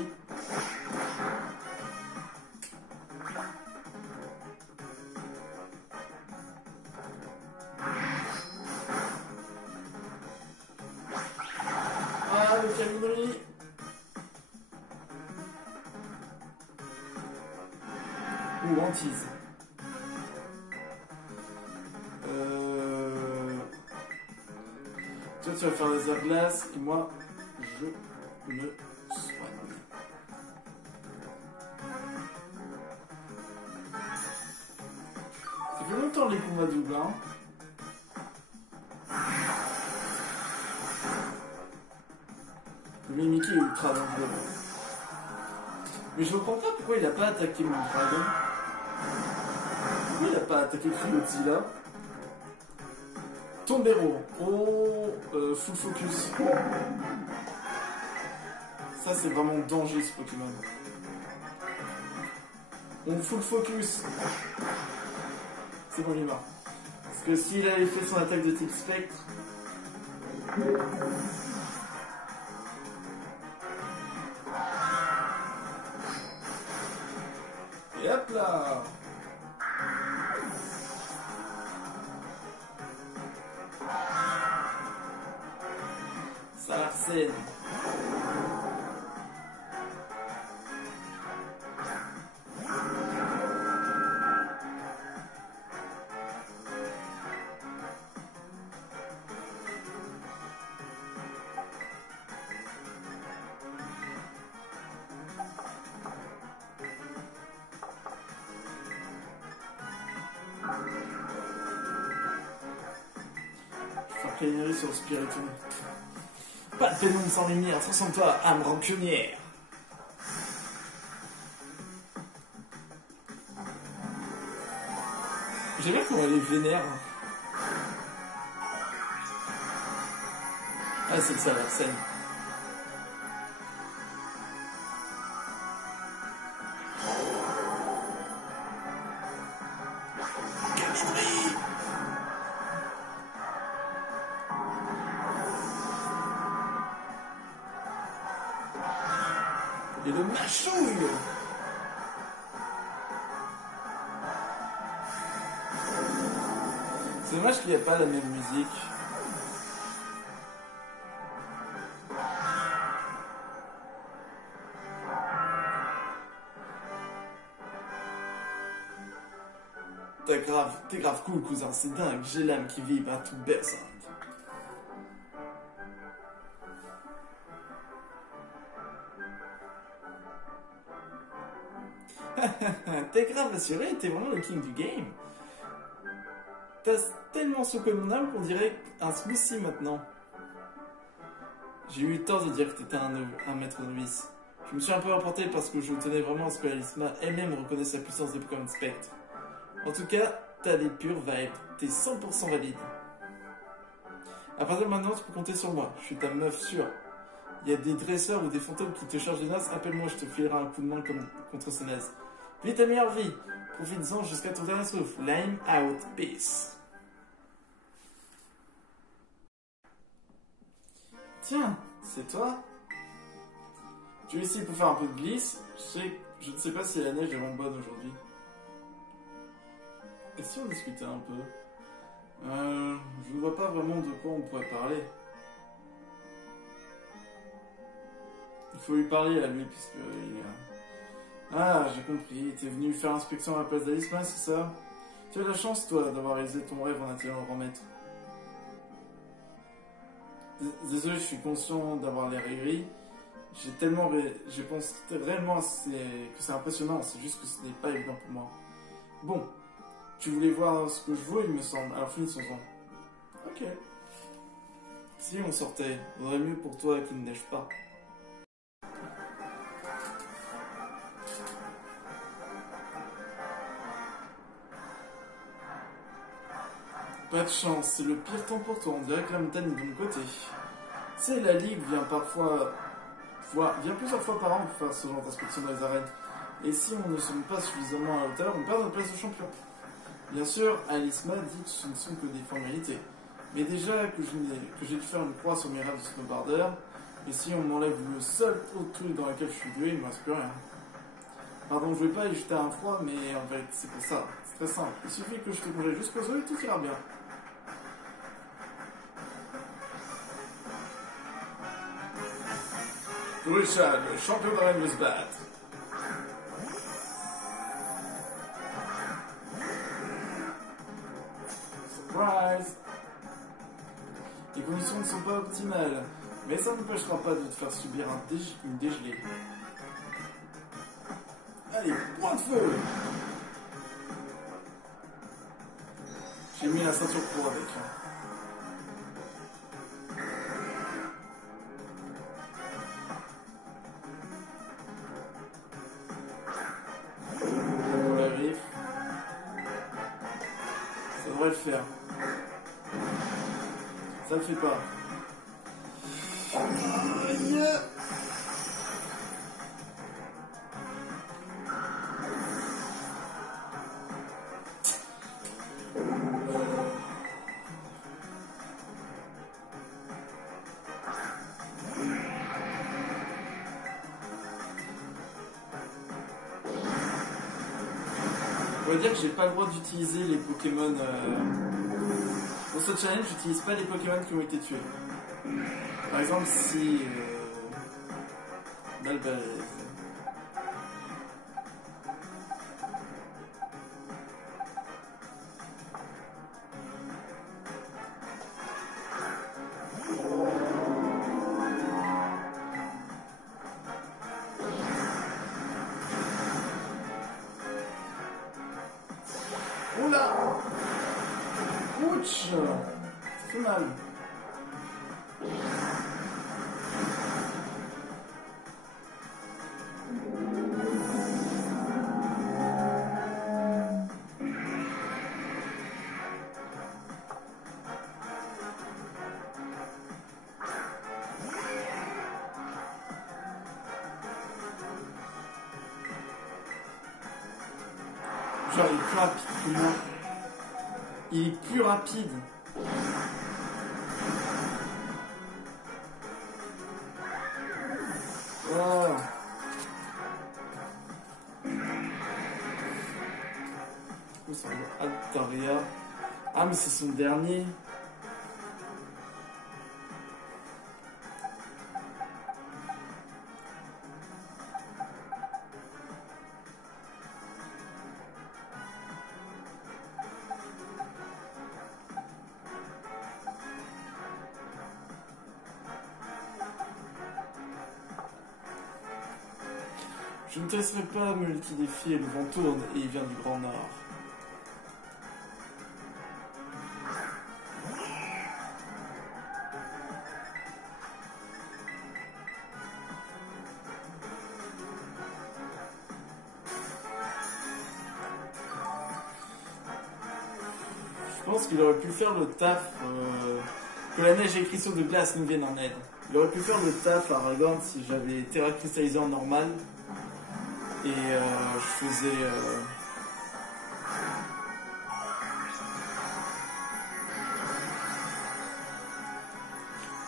Ah, le caminerie. Ou hantise. Toi, tu vas faire des airs glaces et moi, je me soigne. Ça fait longtemps les combats doubles, hein. Le Mimiki est ultra dangereux. Mais je comprends pas pourquoi il a pas attaqué mon dragon. Pourquoi il a pas attaqué Kryotila? Tombero. Oh, full focus. Ça c'est vraiment danger ce Pokémon. On full focus. C'est bon, il est mort. Parce que s'il avait fait son attaque de type spectre. Et hop là. Ça l'arsène. Canarie sur le spiriton. Pas de pénombre sans lumière, transforme-toi, âme rancunière. J'aime bien comment elle est vénère. Ah, c'est ça la scène. Et le machouille. C'est dommage qu'il n'y a pas la même musique. T'es grave cool, cousin, c'est dingue, j'ai l'âme qui vibre à tout berserk. T'es grave assuré, t'es vraiment le king du game. T'as tellement secoué mon âme qu'on dirait un smoothie maintenant. J'ai eu tort de dire que t'étais un maître novice. Je me suis un peu emporté parce que je tenais vraiment à ce que Alisma elle-même reconnaisse la puissance des Pokémon Spectre. En tout cas, t'as des pures vibes, t'es 100% valide. À partir de maintenant, tu peux compter sur moi, je suis ta meuf sûre. Il y a des dresseurs ou des fantômes qui te chargent des nazes, appelle-moi, je te filerai un coup de main contre ces nazes. Vis ta meilleure vie, profites-en jusqu'à ton dernier souffle. Lime out, peace. Tiens, c'est toi? Tu es ici pour faire un peu de glisse? Je ne sais pas si la neige est vraiment bonne aujourd'hui. Et si on discutait un peu? Je ne vois pas vraiment de quoi on pourrait parler. Il faut lui parler à lui, puisque il est... Ah, j'ai compris. T'es venu faire l'inspection à la place d'Alisma, c'est ça? Tu as la chance, toi, d'avoir réalisé ton rêve en atteignant le grand maître. Désolé, je suis conscient d'avoir l'air aigri. Je pense réellement que c'est impressionnant, c'est juste que ce n'est pas évident pour moi. Bon, tu voulais voir ce que je vaux, il me semble. Alors finissons-en. Ok. Si on sortait, vaudrait mieux pour toi qu'il ne neige pas. Pas de chance, c'est le pire temps pour toi, on dirait que la montagne est de mon côté. Tu sais, la Ligue vient plusieurs fois par an pour faire ce genre d'inspection dans les arènes. Et si on ne se met pas suffisamment à la hauteur, on perd notre place de champion. Bien sûr, Alisma dit que ce ne sont que des formalités. Mais déjà que j'ai dû faire une croix sur mes rêves de snowboarder, et si on m'enlève le seul autre truc dans lequel je suis doué, il ne me reste plus rien. Pardon, je vais pas y jeter un froid, mais en fait, c'est pour ça. C'est très simple. Il suffit que je te congèle jusqu'aux os et tout ira bien. Richard, le champion d'arène veut se battre. Surprise! Les conditions ne sont pas optimales, mais ça n'empêchera pas de te faire subir une dégelée. Allez, point de feu! J'ai mis la ceinture pour avec. Pour la griffe. Ça devrait le faire. Ça le fait pas. Aïe! On va dire que j'ai pas le droit d'utiliser les Pokémon. Pour ce challenge, j'utilise pas les Pokémon qui ont été tués. Par exemple, si. Balbazz. Oula! Ouch! Ça fait mal. Genre, il est plus rapide que moi. Il est plus rapide. Oh. Où ça va? Altaria. Ah, mais c'est son dernier. Je ne te laisserai pas me liquidifier, le vent tourne et il vient du Grand Nord. Je pense qu'il aurait pu faire le taf, que la neige et les cristaux de glace nous viennent en aide. Il aurait pu faire le taf à Aragorn si j'avais terra cristallisé en normal. Et je faisais...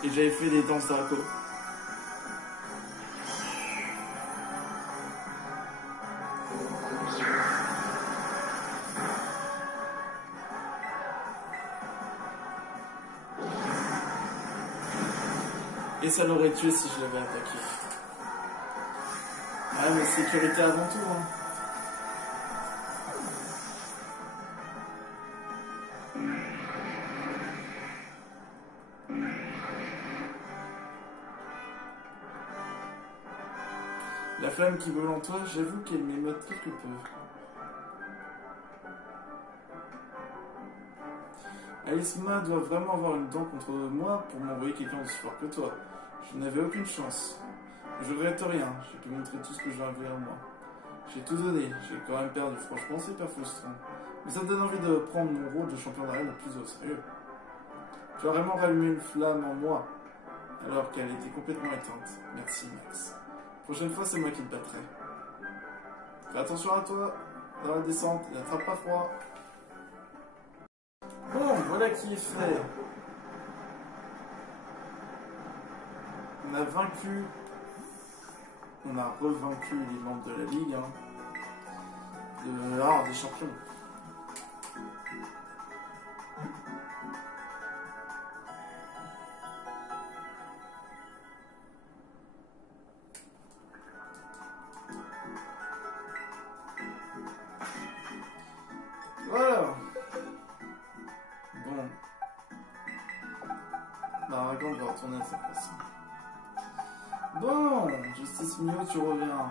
Et j'avais fait des danses Draco. Et ça l'aurait tué si je l'avais attaqué. Ah mais sécurité avant tout hein. La flamme qui vole en toi, j'avoue qu'elle m'émote quelque peu. Alisma doit vraiment avoir une dent contre moi pour m'envoyer quelqu'un aussi fort que toi. Je n'avais aucune chance. Je regrette rien, j'ai pu montrer tout ce que j'avais en moi. J'ai tout donné, j'ai quand même perdu. Franchement, c'est hyper frustrant. Mais ça me donne envie de prendre mon rôle de champion d'arène le plus au sérieux. Tu as vraiment rallumé une flamme en moi, alors qu'elle était complètement éteinte. Merci, Max. Prochaine fois, c'est moi qui te battrai. Fais attention à toi, dans la descente, et n'attrape pas froid. Bon, voilà qui est fait. On a vaincu. On a revaincu les membres de la Ligue. De l'art des champions. Voilà. Bon. Aragorn va retourner à sa place. Bon, Justice Mio, tu reviens.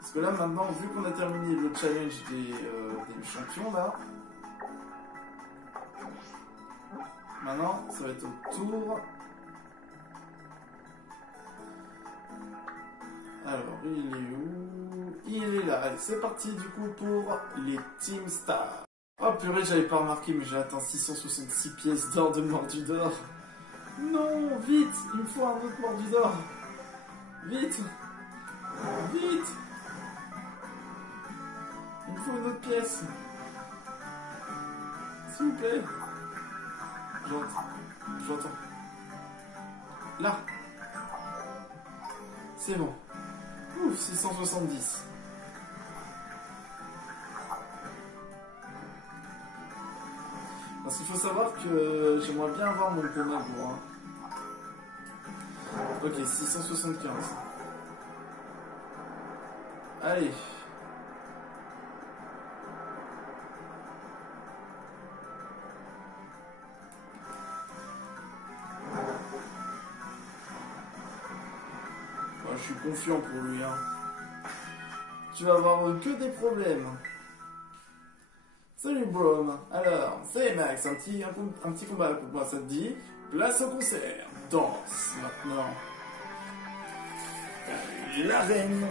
Parce que là, maintenant, vu qu'on a terminé le challenge des champions, là, maintenant, ça va être au tour. Alors, il est où? Il est là. Allez, c'est parti du coup pour les Team Stars. Oh purée, j'avais pas remarqué, mais j'ai atteint 666 pièces d'or de Mordudor. Non, vite, il me faut un autre Mordudor. Vite. Vite. Il me faut une autre pièce. S'il vous plaît. J'entends. Là. C'est bon. Ouf, 670. Parce qu'il faut savoir que j'aimerais bien avoir mon Komago. Hein. Ok, 675. Allez. Je suis confiant pour lui. Hein. Tu vas avoir que des problèmes. Salut Brom. Alors, c'est Max, un petit combat pour moi, ça te dit? Place au concert. Danse maintenant. L'arène.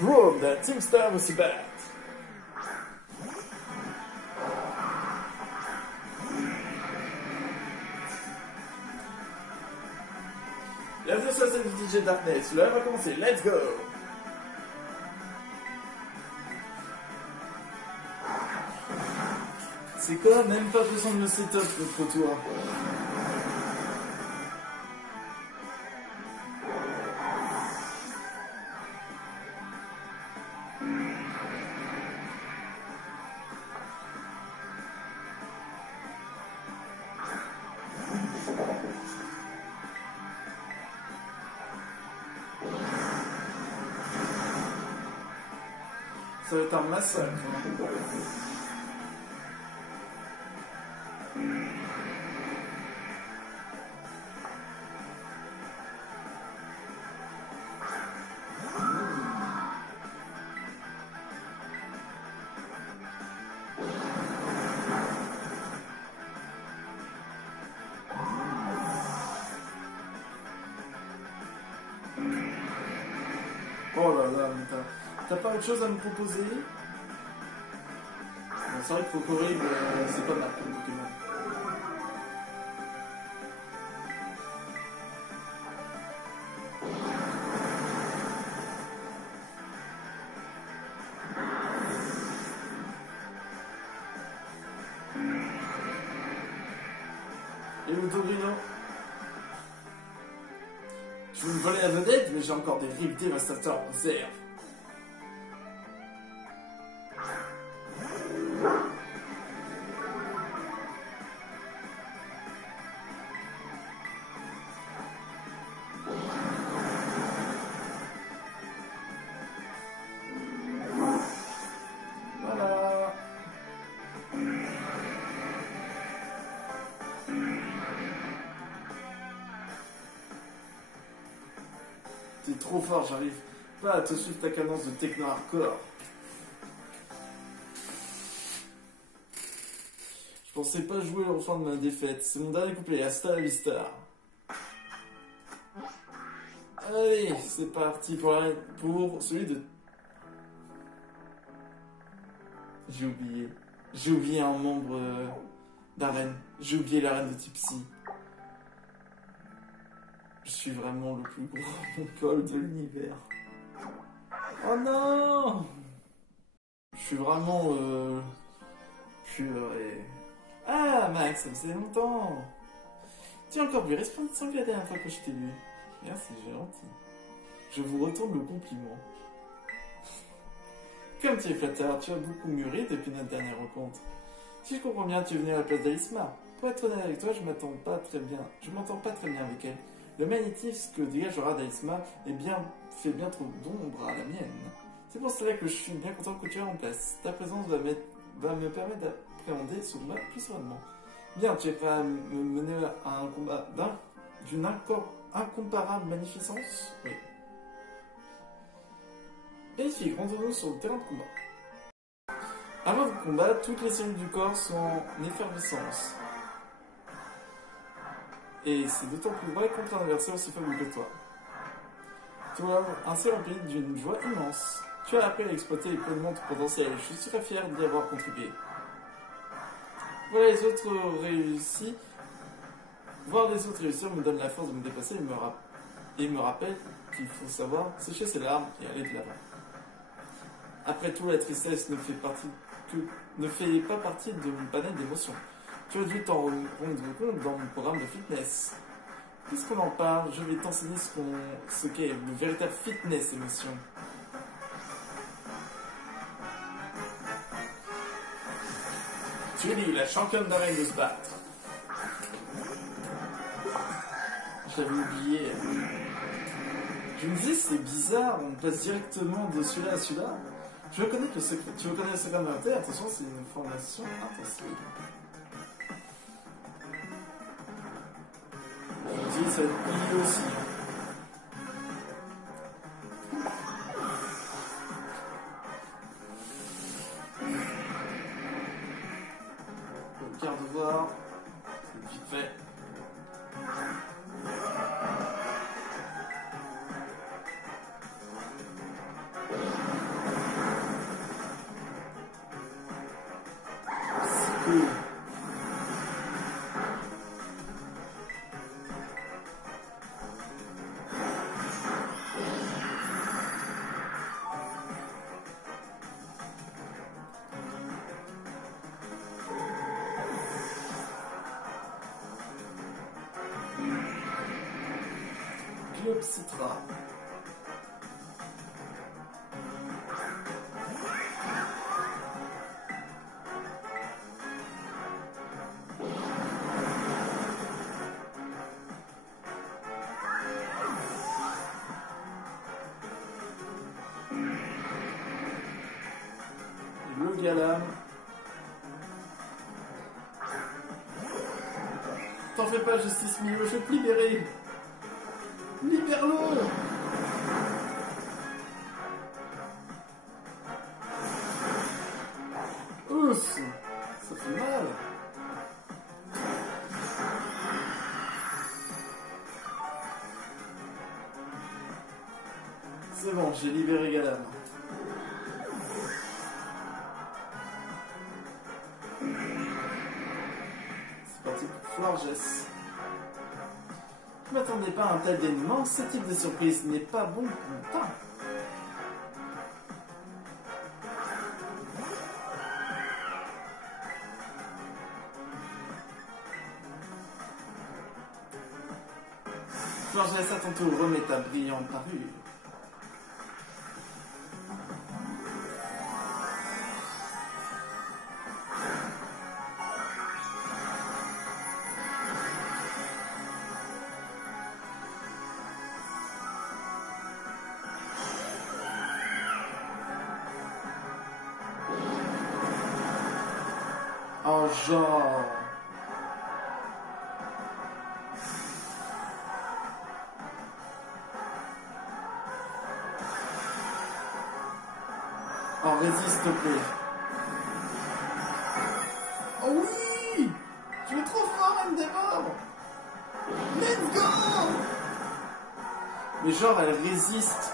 Brom, de la Team Star va se battre. Bienvenue sur la scène du DJ Darkness, l'heure va commencer, let's go! C'est quoi? Même pas besoin de me setup contre toi. Ça va être un massacre. Oh là là, mais t'as pas autre chose à me proposer? Bon, c'est vrai que Kokorib, c'est pas mal comme Pokémon. Et le Torino? Je veux me voler la vedette, mais j'ai encore des rives dévastateurs en réserve. Voilà. T'es trop fort, j'arrive pas à te suivre ta cadence de techno hardcore. Je pensais pas jouer le refrain de ma défaite. C'est mon dernier couplet, hasta la vista. Allez, c'est parti pour celui de... J'ai oublié un membre d'arène. J'ai oublié l'arène de Tipsy. Je suis vraiment le plus gros mongol de l'univers. Oh non! Je suis vraiment... purée. Ah, Max, ça faisait longtemps. Tu as encore vu responsable la dernière fois que je t'ai vu. Merci, j'ai gentil. Je vous retourne le compliment. Comme tu es flatteur, tu as beaucoup mûri depuis notre dernière rencontre. Si je comprends bien, tu es venu à la place d'Alisma. Pour être honnête avec toi, je m'entends pas très bien avec elle. Le magnétisme que dégagera d'Alisma fait bien trop d'ombre à la mienne. C'est pour cela que je suis bien content que tu es en place. Ta présence va me permettre d'appréhender ce combat plus sereinement. Bien, tu es prêt à me mener à un combat d'une incomparable magnificence? Oui. Magnifique, rendons-nous sur le terrain de combat. Avant le combat, toutes les cellules du corps sont en effervescence. Et c'est d'autant plus vrai contre un adversaire aussi faible que toi. Tu vas ainsi rempli d'une joie immense. Tu as appris à exploiter pleinement ton potentiel. Je suis très fier d'y avoir contribué. Voilà les autres réussis. Voir les autres réussir me donne la force de me dépasser et me rappelle qu'il faut savoir sécher ses larmes et aller de l'avant. Après tout, la tristesse ne fait pas partie de mon panel d'émotions. Tu as dû t'en rendre compte dans mon programme de fitness. Puisqu'on en parle, je vais t'enseigner ce qu'est le véritable fitness émotion. Tu es la championne d'arène de se battre. J'avais oublié. Je me disais, c'est bizarre, on passe directement de celui-là à celui-là. Tu veux connaître le secret de la terre? Attention, c'est une formation intensive. Je dis, ça va être plié aussi. Garde voir, c'est vite fait. C'est cool. Citra. Le Galam. T'en fais pas, Justice Milo, je vais te libérer. Libère-le! Ouf! Ça fait mal! C'est bon, j'ai libéré Galam. C'est parti pour Florges. Je ne m'attendais pas à un tel dénouement. Ce type de surprise n'est pas bon pour mon temps. Florges, à ton tour, remets ta brillante parure. Oh, genre... Oh, résiste, s'il te plaît. Oh oui! Tu es trop fort, Endeavor! Let's go! Mais genre, elle résiste.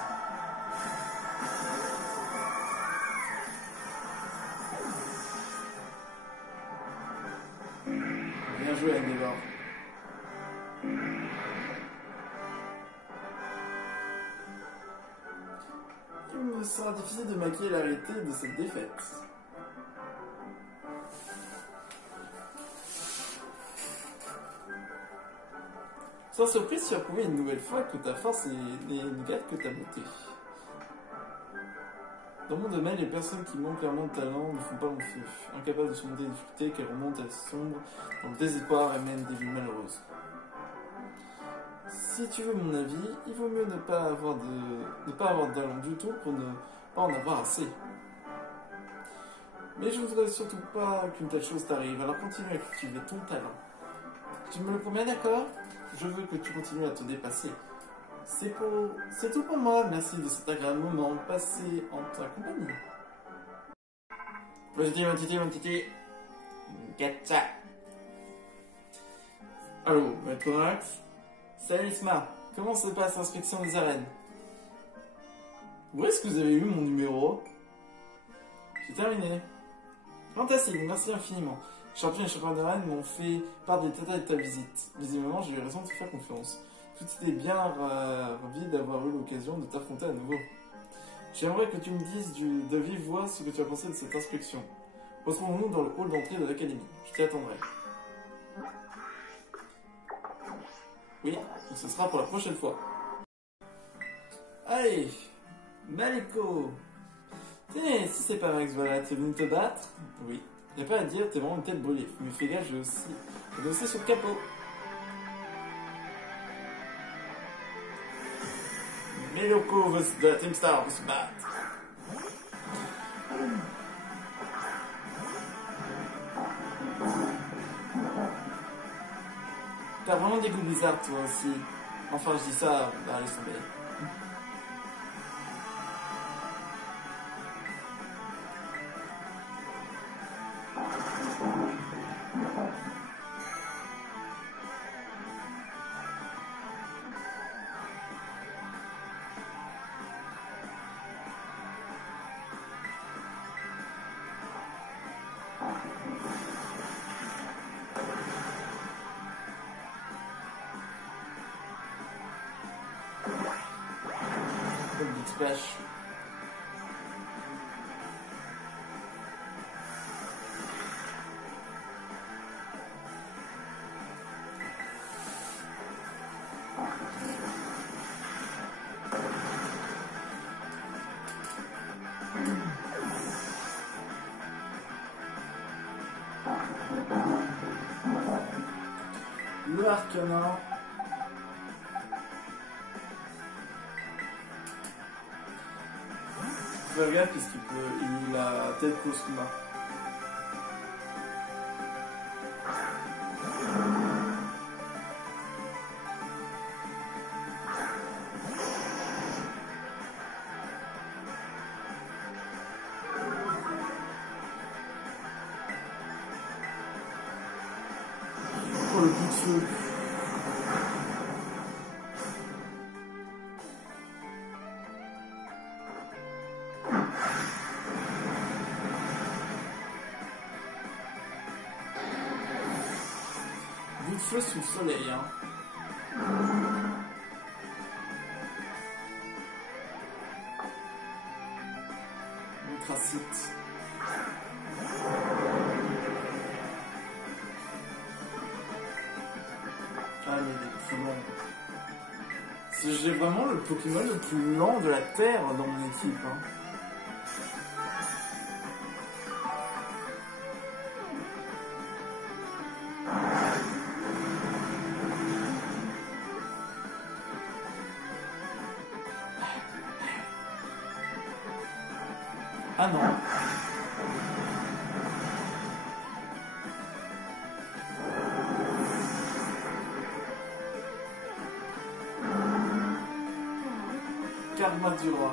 Bien joué, Endeavor. Il me sera difficile de maquiller la réalité de cette défaite. Sans surprise, tu as prouvé une nouvelle fois que ta force est inégale que ta beauté. Dans mon domaine, les personnes qui manquent clairement de talent ne font pas long feu. Incapables de surmonter les difficultés qu'elles remontent, elles sombrent dans le désespoir et mènent des vies malheureuses. Si tu veux mon avis, il vaut mieux ne pas avoir de talent du tout pour ne pas en avoir assez. Mais je ne voudrais surtout pas qu'une telle chose t'arrive, alors continue à cultiver ton talent. Tu me le promets, d'accord? Je veux que tu continues à te dépasser. C'est tout pour moi, merci de cet agréable moment passé en ta compagnie. Mon titi. Gacha. Allô, Maître Max? Salut Isma, comment se passe l'inspection des arènes? Où est-ce que vous avez eu mon numéro? J'ai terminé. Fantastique, merci infiniment. Champion et champion d'arène m'ont fait part des détails de ta visite. Visiblement, j'ai eu raison de te faire confiance. Tout était bien ravi d'avoir eu l'occasion de t'affronter à nouveau. J'aimerais que tu me dises de vive voix ce que tu as pensé de cette inspection. Retrouvons-nous dans le hall d'entrée de l'académie. Je t'y attendrai. Oui, ce sera pour la prochaine fois. Allez, Maliko. Tenez, si c'est pas Max Vallat, tu es venu te battre? Oui. Y'a pas à dire, t'es vraiment une tête brûlée. Mais fais gaffe, j'ai aussi sur le capot. Maliko de Team Star veut se battre. T'as vraiment des goûts bizarres, toi aussi. Enfin, je dis ça, bah, laisse tomber. Splash. Le Arcana. Fais gaffe puisqu'il a tête pour ce combat. Oh le coup de feu. feu sous le soleil, hein. Ultracite. Ah, mais il est plus long. J'ai vraiment le Pokémon le plus lent de la Terre dans mon équipe, hein. Ah non. Karma du roi.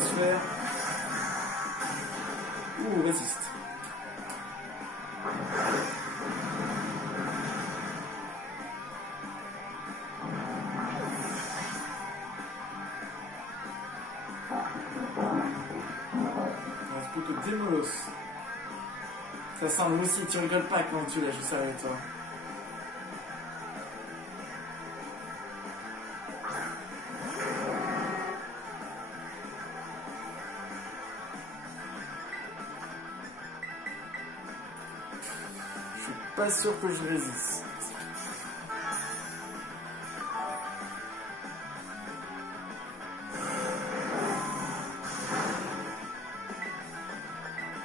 Sphère. Ouh, résiste. Il reste plus que Démolos. Ça sent le aussi, tu rigoles pas quand tu l'as juste avec toi. Pas sûr que je résiste.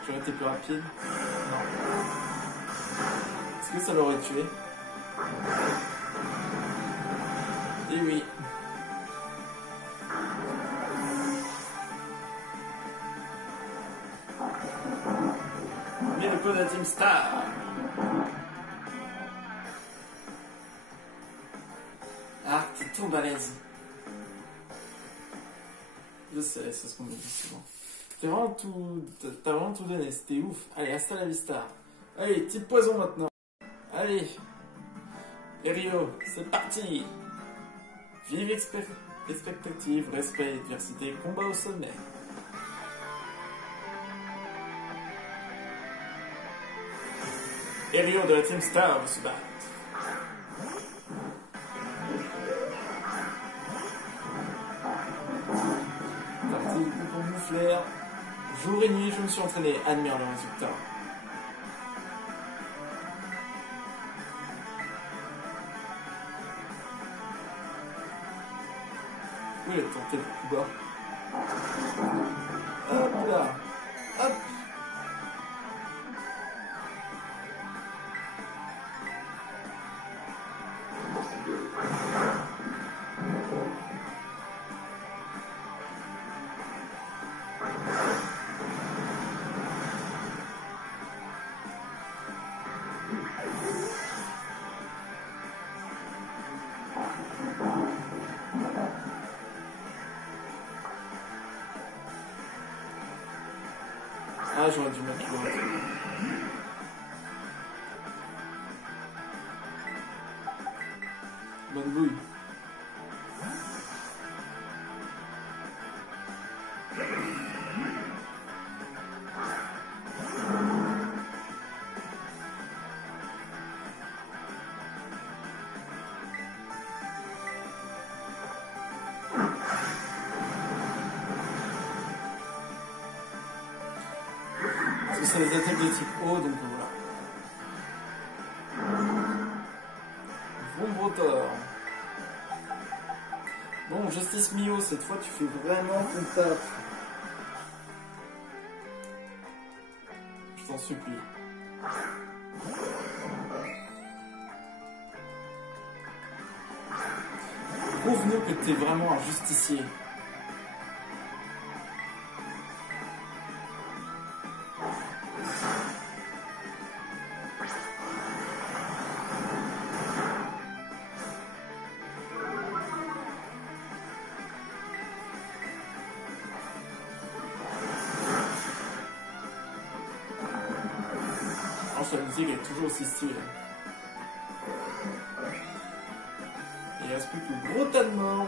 J'aurais été plus rapide. Non. Est-ce que ça l'aurait tué? Eh oui. Mais le code à Team Star. Ah, t'es tout balèze. Je sais, c'est ce qu'on me dit souvent. T'as vraiment tout donné, c'était ouf. Allez, hasta la vista. Allez, type poison maintenant. Allez. Rio, c'est parti. Vive expectative, respect, diversité, combat au sommet. Rio de la Team Star va se battre. Flair. Jour et nuit, je me suis entraîné. Admire le résultat. Oui, il a tenté le coup bas. Hop là. Hop. Ah, j'aurais dû mettre l'autre. Bonne bouille. C'est les attaques de type O, donc voilà. Vombrotor. Bon, Justice Mio, cette fois tu fais vraiment ton taf. Je t'en supplie. Prouve-nous que t'es vraiment un justicier. la musique est toujours aussi stylée. Et il reste plus que le gros tas de morts.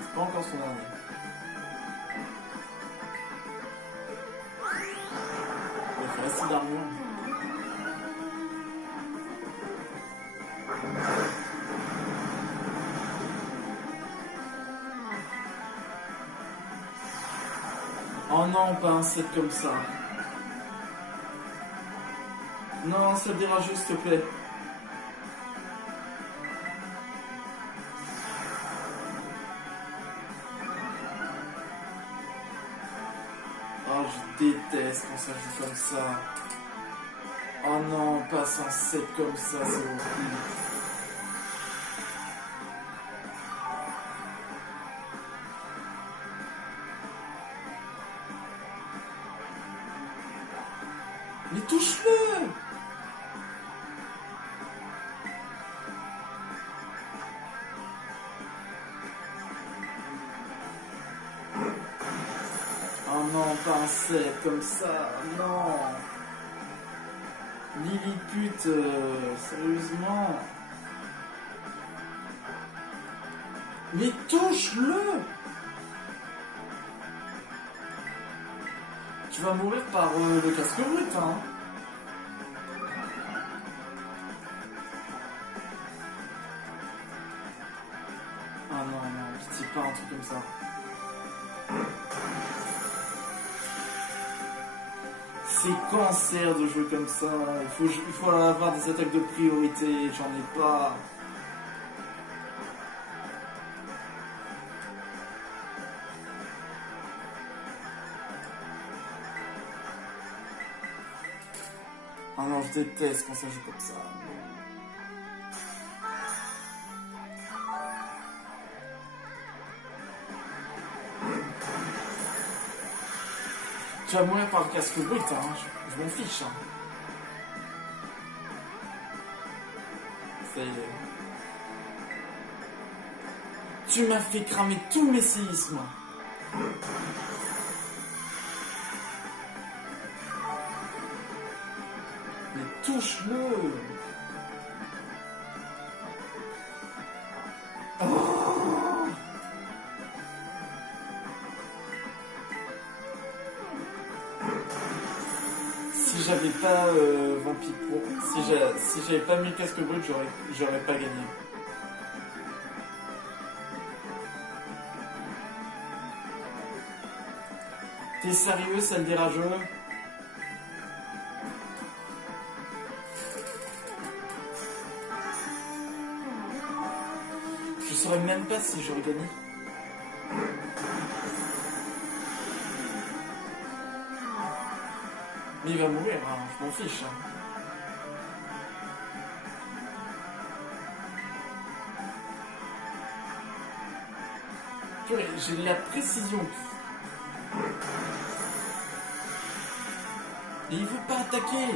C'est pas encore son dernier. Il fait assez d'armure. Oh non, pas un set comme ça. Non, ça dira juste, s'il te plaît. Oh, je déteste quand ça joue comme ça. Oh non, pas un set comme ça, c'est horrible. Mais touche-le! Oh non, pas un set comme ça, non! Lilliput, sérieusement? Mais touche-le! Tu vas mourir par le casque brut, hein. Ah non, non, pitié pas un truc comme ça. C'est cancer de jouer comme ça. Il faut avoir des attaques de priorité, j'en ai pas. Ah non, je déteste quand ça joue comme ça. Tu vas mourir par le casque brut, hein. Je m'en fiche. Hein. Ça y est. Tu m'as fait cramer tous mes séismes. Mais touche-le. Oh. Si j'avais pas Vampire Pro, si j'avais pas mis le casque brut, j'aurais pas gagné. T'es sérieux, sale dérageux? Je saurais même pas si j'aurais gagné. Mais il va mourir, hein, je m'en fiche. Hein. J'ai de la précision. Et il veut pas attaquer.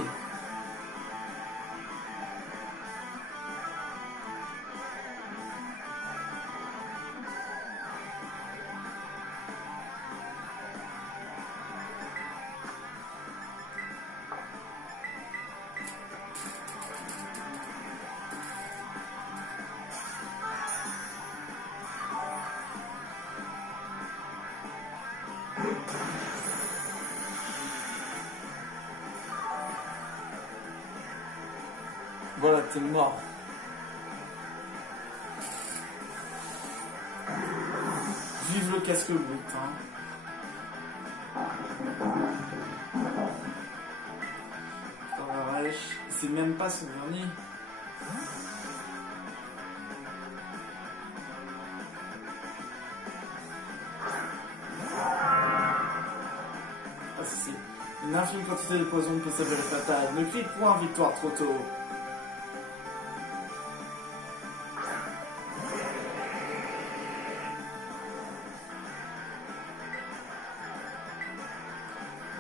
Voilà, t'es mort. Vive le casque brut, hein. C'est même pas son dernier. Ah, c'est une infinie quantité de poison peut s'avérer fatale. Ne crie point victoire trop tôt.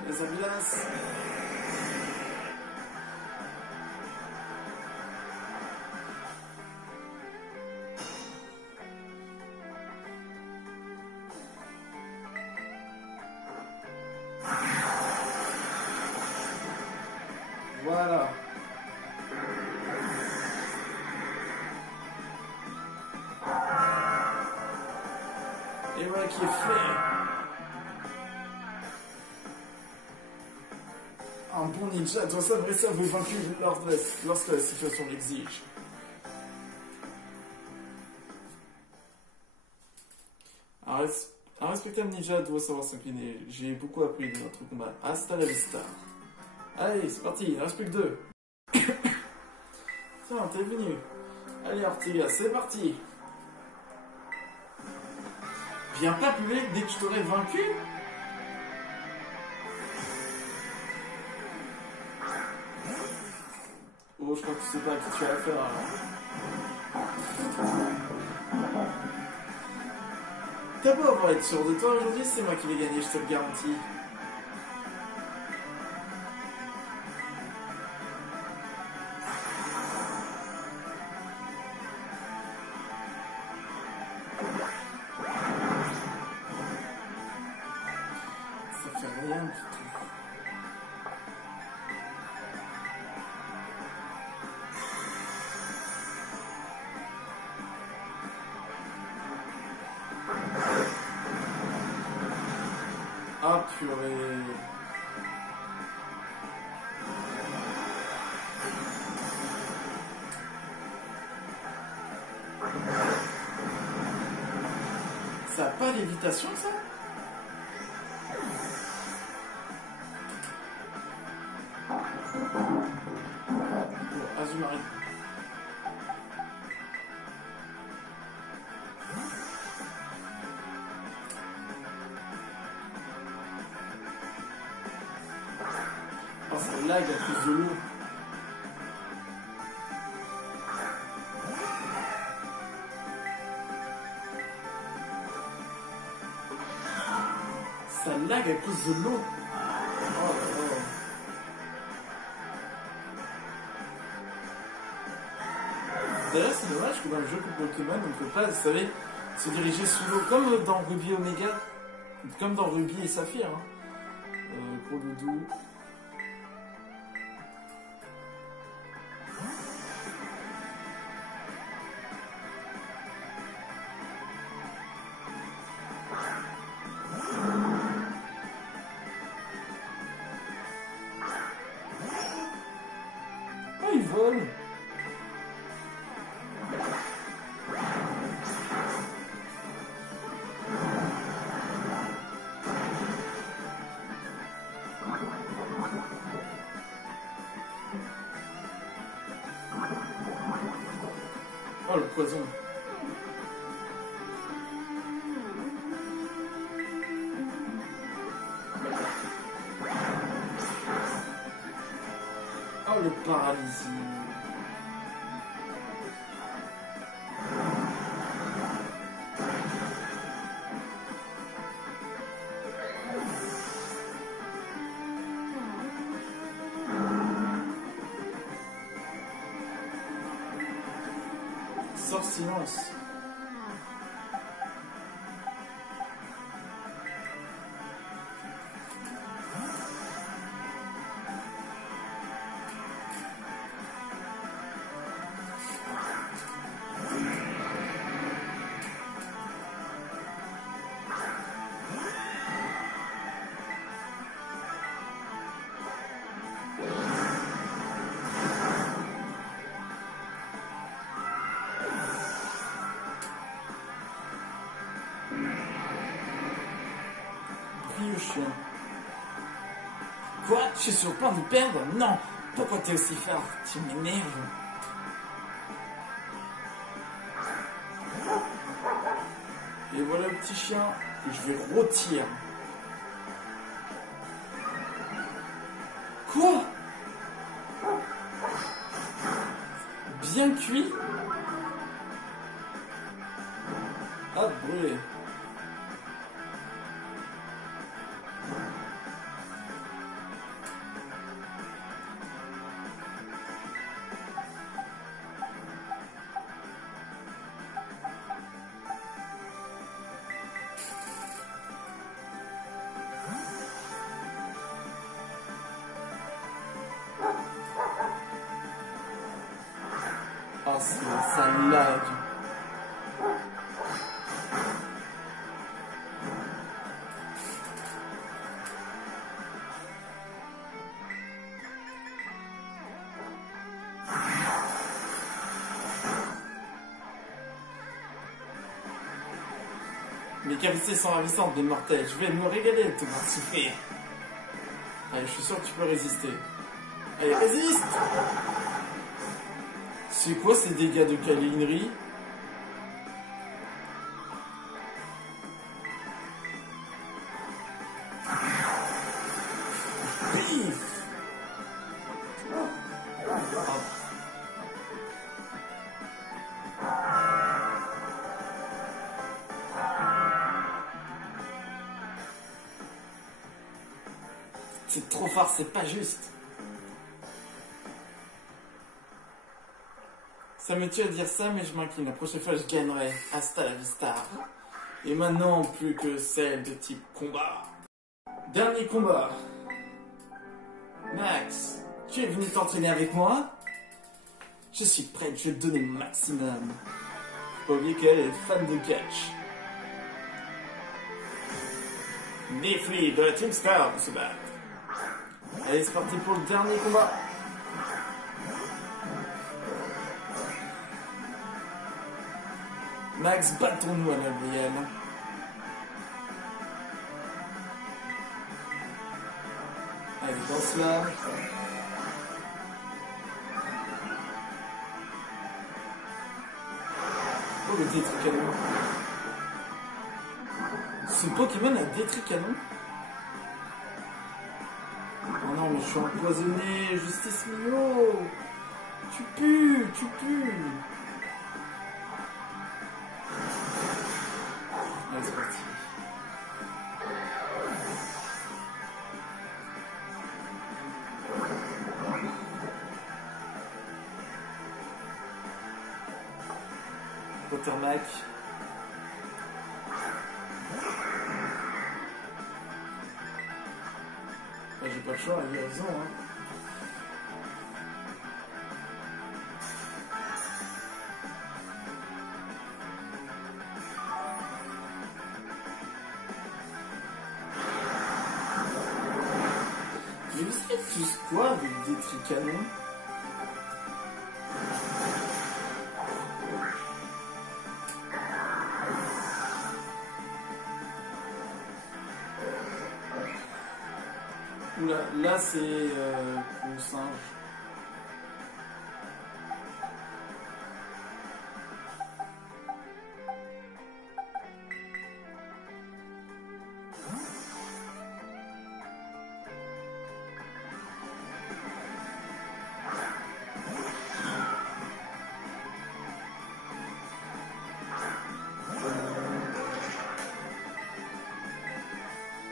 Les ambulances. Et voilà qui est fait. Un bon ninja doit s'adresser à vos vaincus lorsque la situation l'exige. Un respectable ninja doit savoir s'incliner. J'ai beaucoup appris de notre combat. Hasta la vista. Allez, c'est parti, il en reste plus que 2. Tiens, t'es venu. Allez, Ortega, c'est parti. Viens pas plus vite dès que je t'aurai vaincu. Oh, je crois que tu sais pas à qui tu as affaire alors. T'as beau avoir être sûr de toi aujourd'hui, c'est moi qui vais gagner, je te le garantis. Ça fait rien du tout. Ah purée. Ça a pas l'évitation ça? Bon, Azumarill. Oh, ça lag à cause de l'eau. Ça lag à cause de l'eau. Oh là là. D'ailleurs, c'est dommage que dans le jeu Pokémon, on ne peut pas, vous savez, se diriger sous l'eau comme dans Ruby Omega, comme dans Ruby et Saphir. Hein. Gros doudou. Oh, il vole. Oh, le poison. Oh, le paralysie. Sors silence. Vieux chien. Quoi? Je suis sur le point de perdre? Non! Pourquoi t'es aussi fort? Tu m'énerves. Et voilà le petit chien que je vais rôtir. Quoi? Bien cuit? Ah, brûlé. Oh, ça lag. Mes capacités sont ravissantes, mais mortelles. Je vais me régaler de te voir souffrir. Allez, je suis sûr que tu peux résister. Allez, résiste! C'est quoi ces dégâts de câlinerie? Pif! C'est trop fort, c'est pas juste. Ça me tue à dire ça, mais je m'incline. La prochaine fois, je gagnerai. Hasta la vista. Et maintenant, plus que celle de type combat. Dernier combat. Max, tu es venu t'entraîner avec moi? Je suis prête, je vais te donner le maximum. Faut pas oublier qu'elle est fan de catch. Des flics de la Team Scar se battent. Allez, c'est parti pour le dernier combat. Max, battons-nous à Gabriel. Allez, danse là. Oh, le détricanon. Ce Pokémon a détricanon. Oh non, mais je suis empoisonné, Justice Mio. Tu pues, tu pues. Allez, c'est parti. Pottermac. J'ai pas le choix, il a raison, hein. Mais vous savez tous quoi avec des tricanons? Oula, là c'est pour singe.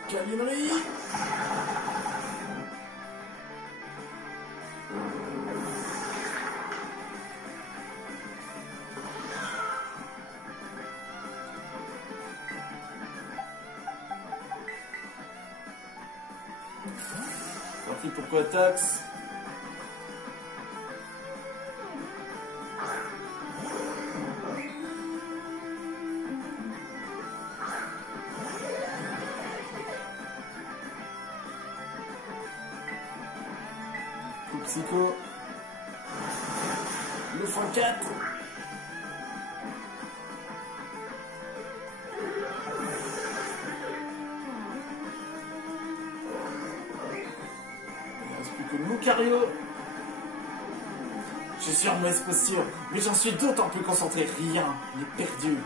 Calinerie. Parti pour Quatax. Coup psycho. Le fond 4. Lucario. Je suis en mauvaise posture, mais j'en suis d'autant plus concentré. Rien n'est perdu.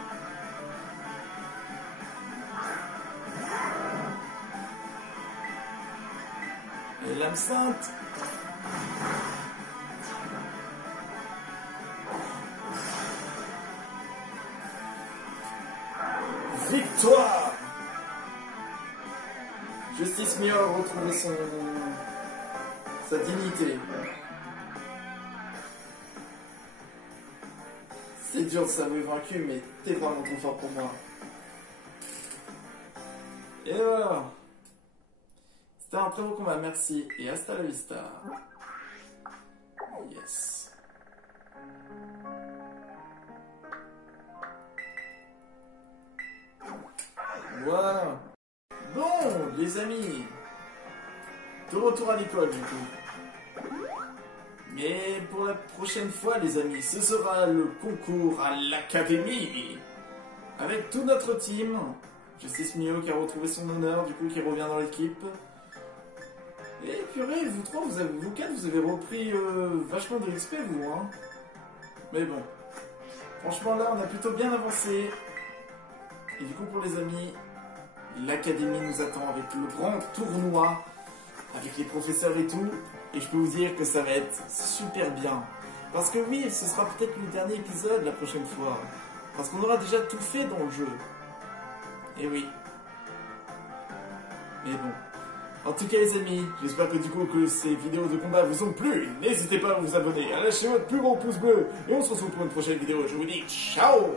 Et l'âme sainte. Victoire. Justice Mio a retrouvé sa dignité. C'est dur de s'avouer vaincu, mais t'es vraiment trop fort pour moi. Et voilà. C'était un très beau combat, merci. Et hasta la vista. Yes. Voilà. Bon, les amis. De retour à l'école, du coup. Mais pour la prochaine fois, les amis, ce sera le concours à l'académie. Avec tout notre team. Justice Mio qui a retrouvé son honneur, du coup qui revient dans l'équipe. Et purée, vous trois, vous quatre, vous avez repris vachement de l'XP, vous, hein. Mais bon. Franchement, là, on a plutôt bien avancé. Et du coup, pour les amis, l'académie nous attend avec le grand tournoi, avec les professeurs et tout. Et je peux vous dire que ça va être super bien. Parce que oui, ce sera peut-être le dernier épisode la prochaine fois. Parce qu'on aura déjà tout fait dans le jeu. Et oui. Mais bon. En tout cas les amis, j'espère que du coup que ces vidéos de combat vous ont plu. N'hésitez pas à vous abonner, à lâcher votre plus gros pouce bleu. Et on se retrouve pour une prochaine vidéo. Je vous dis ciao!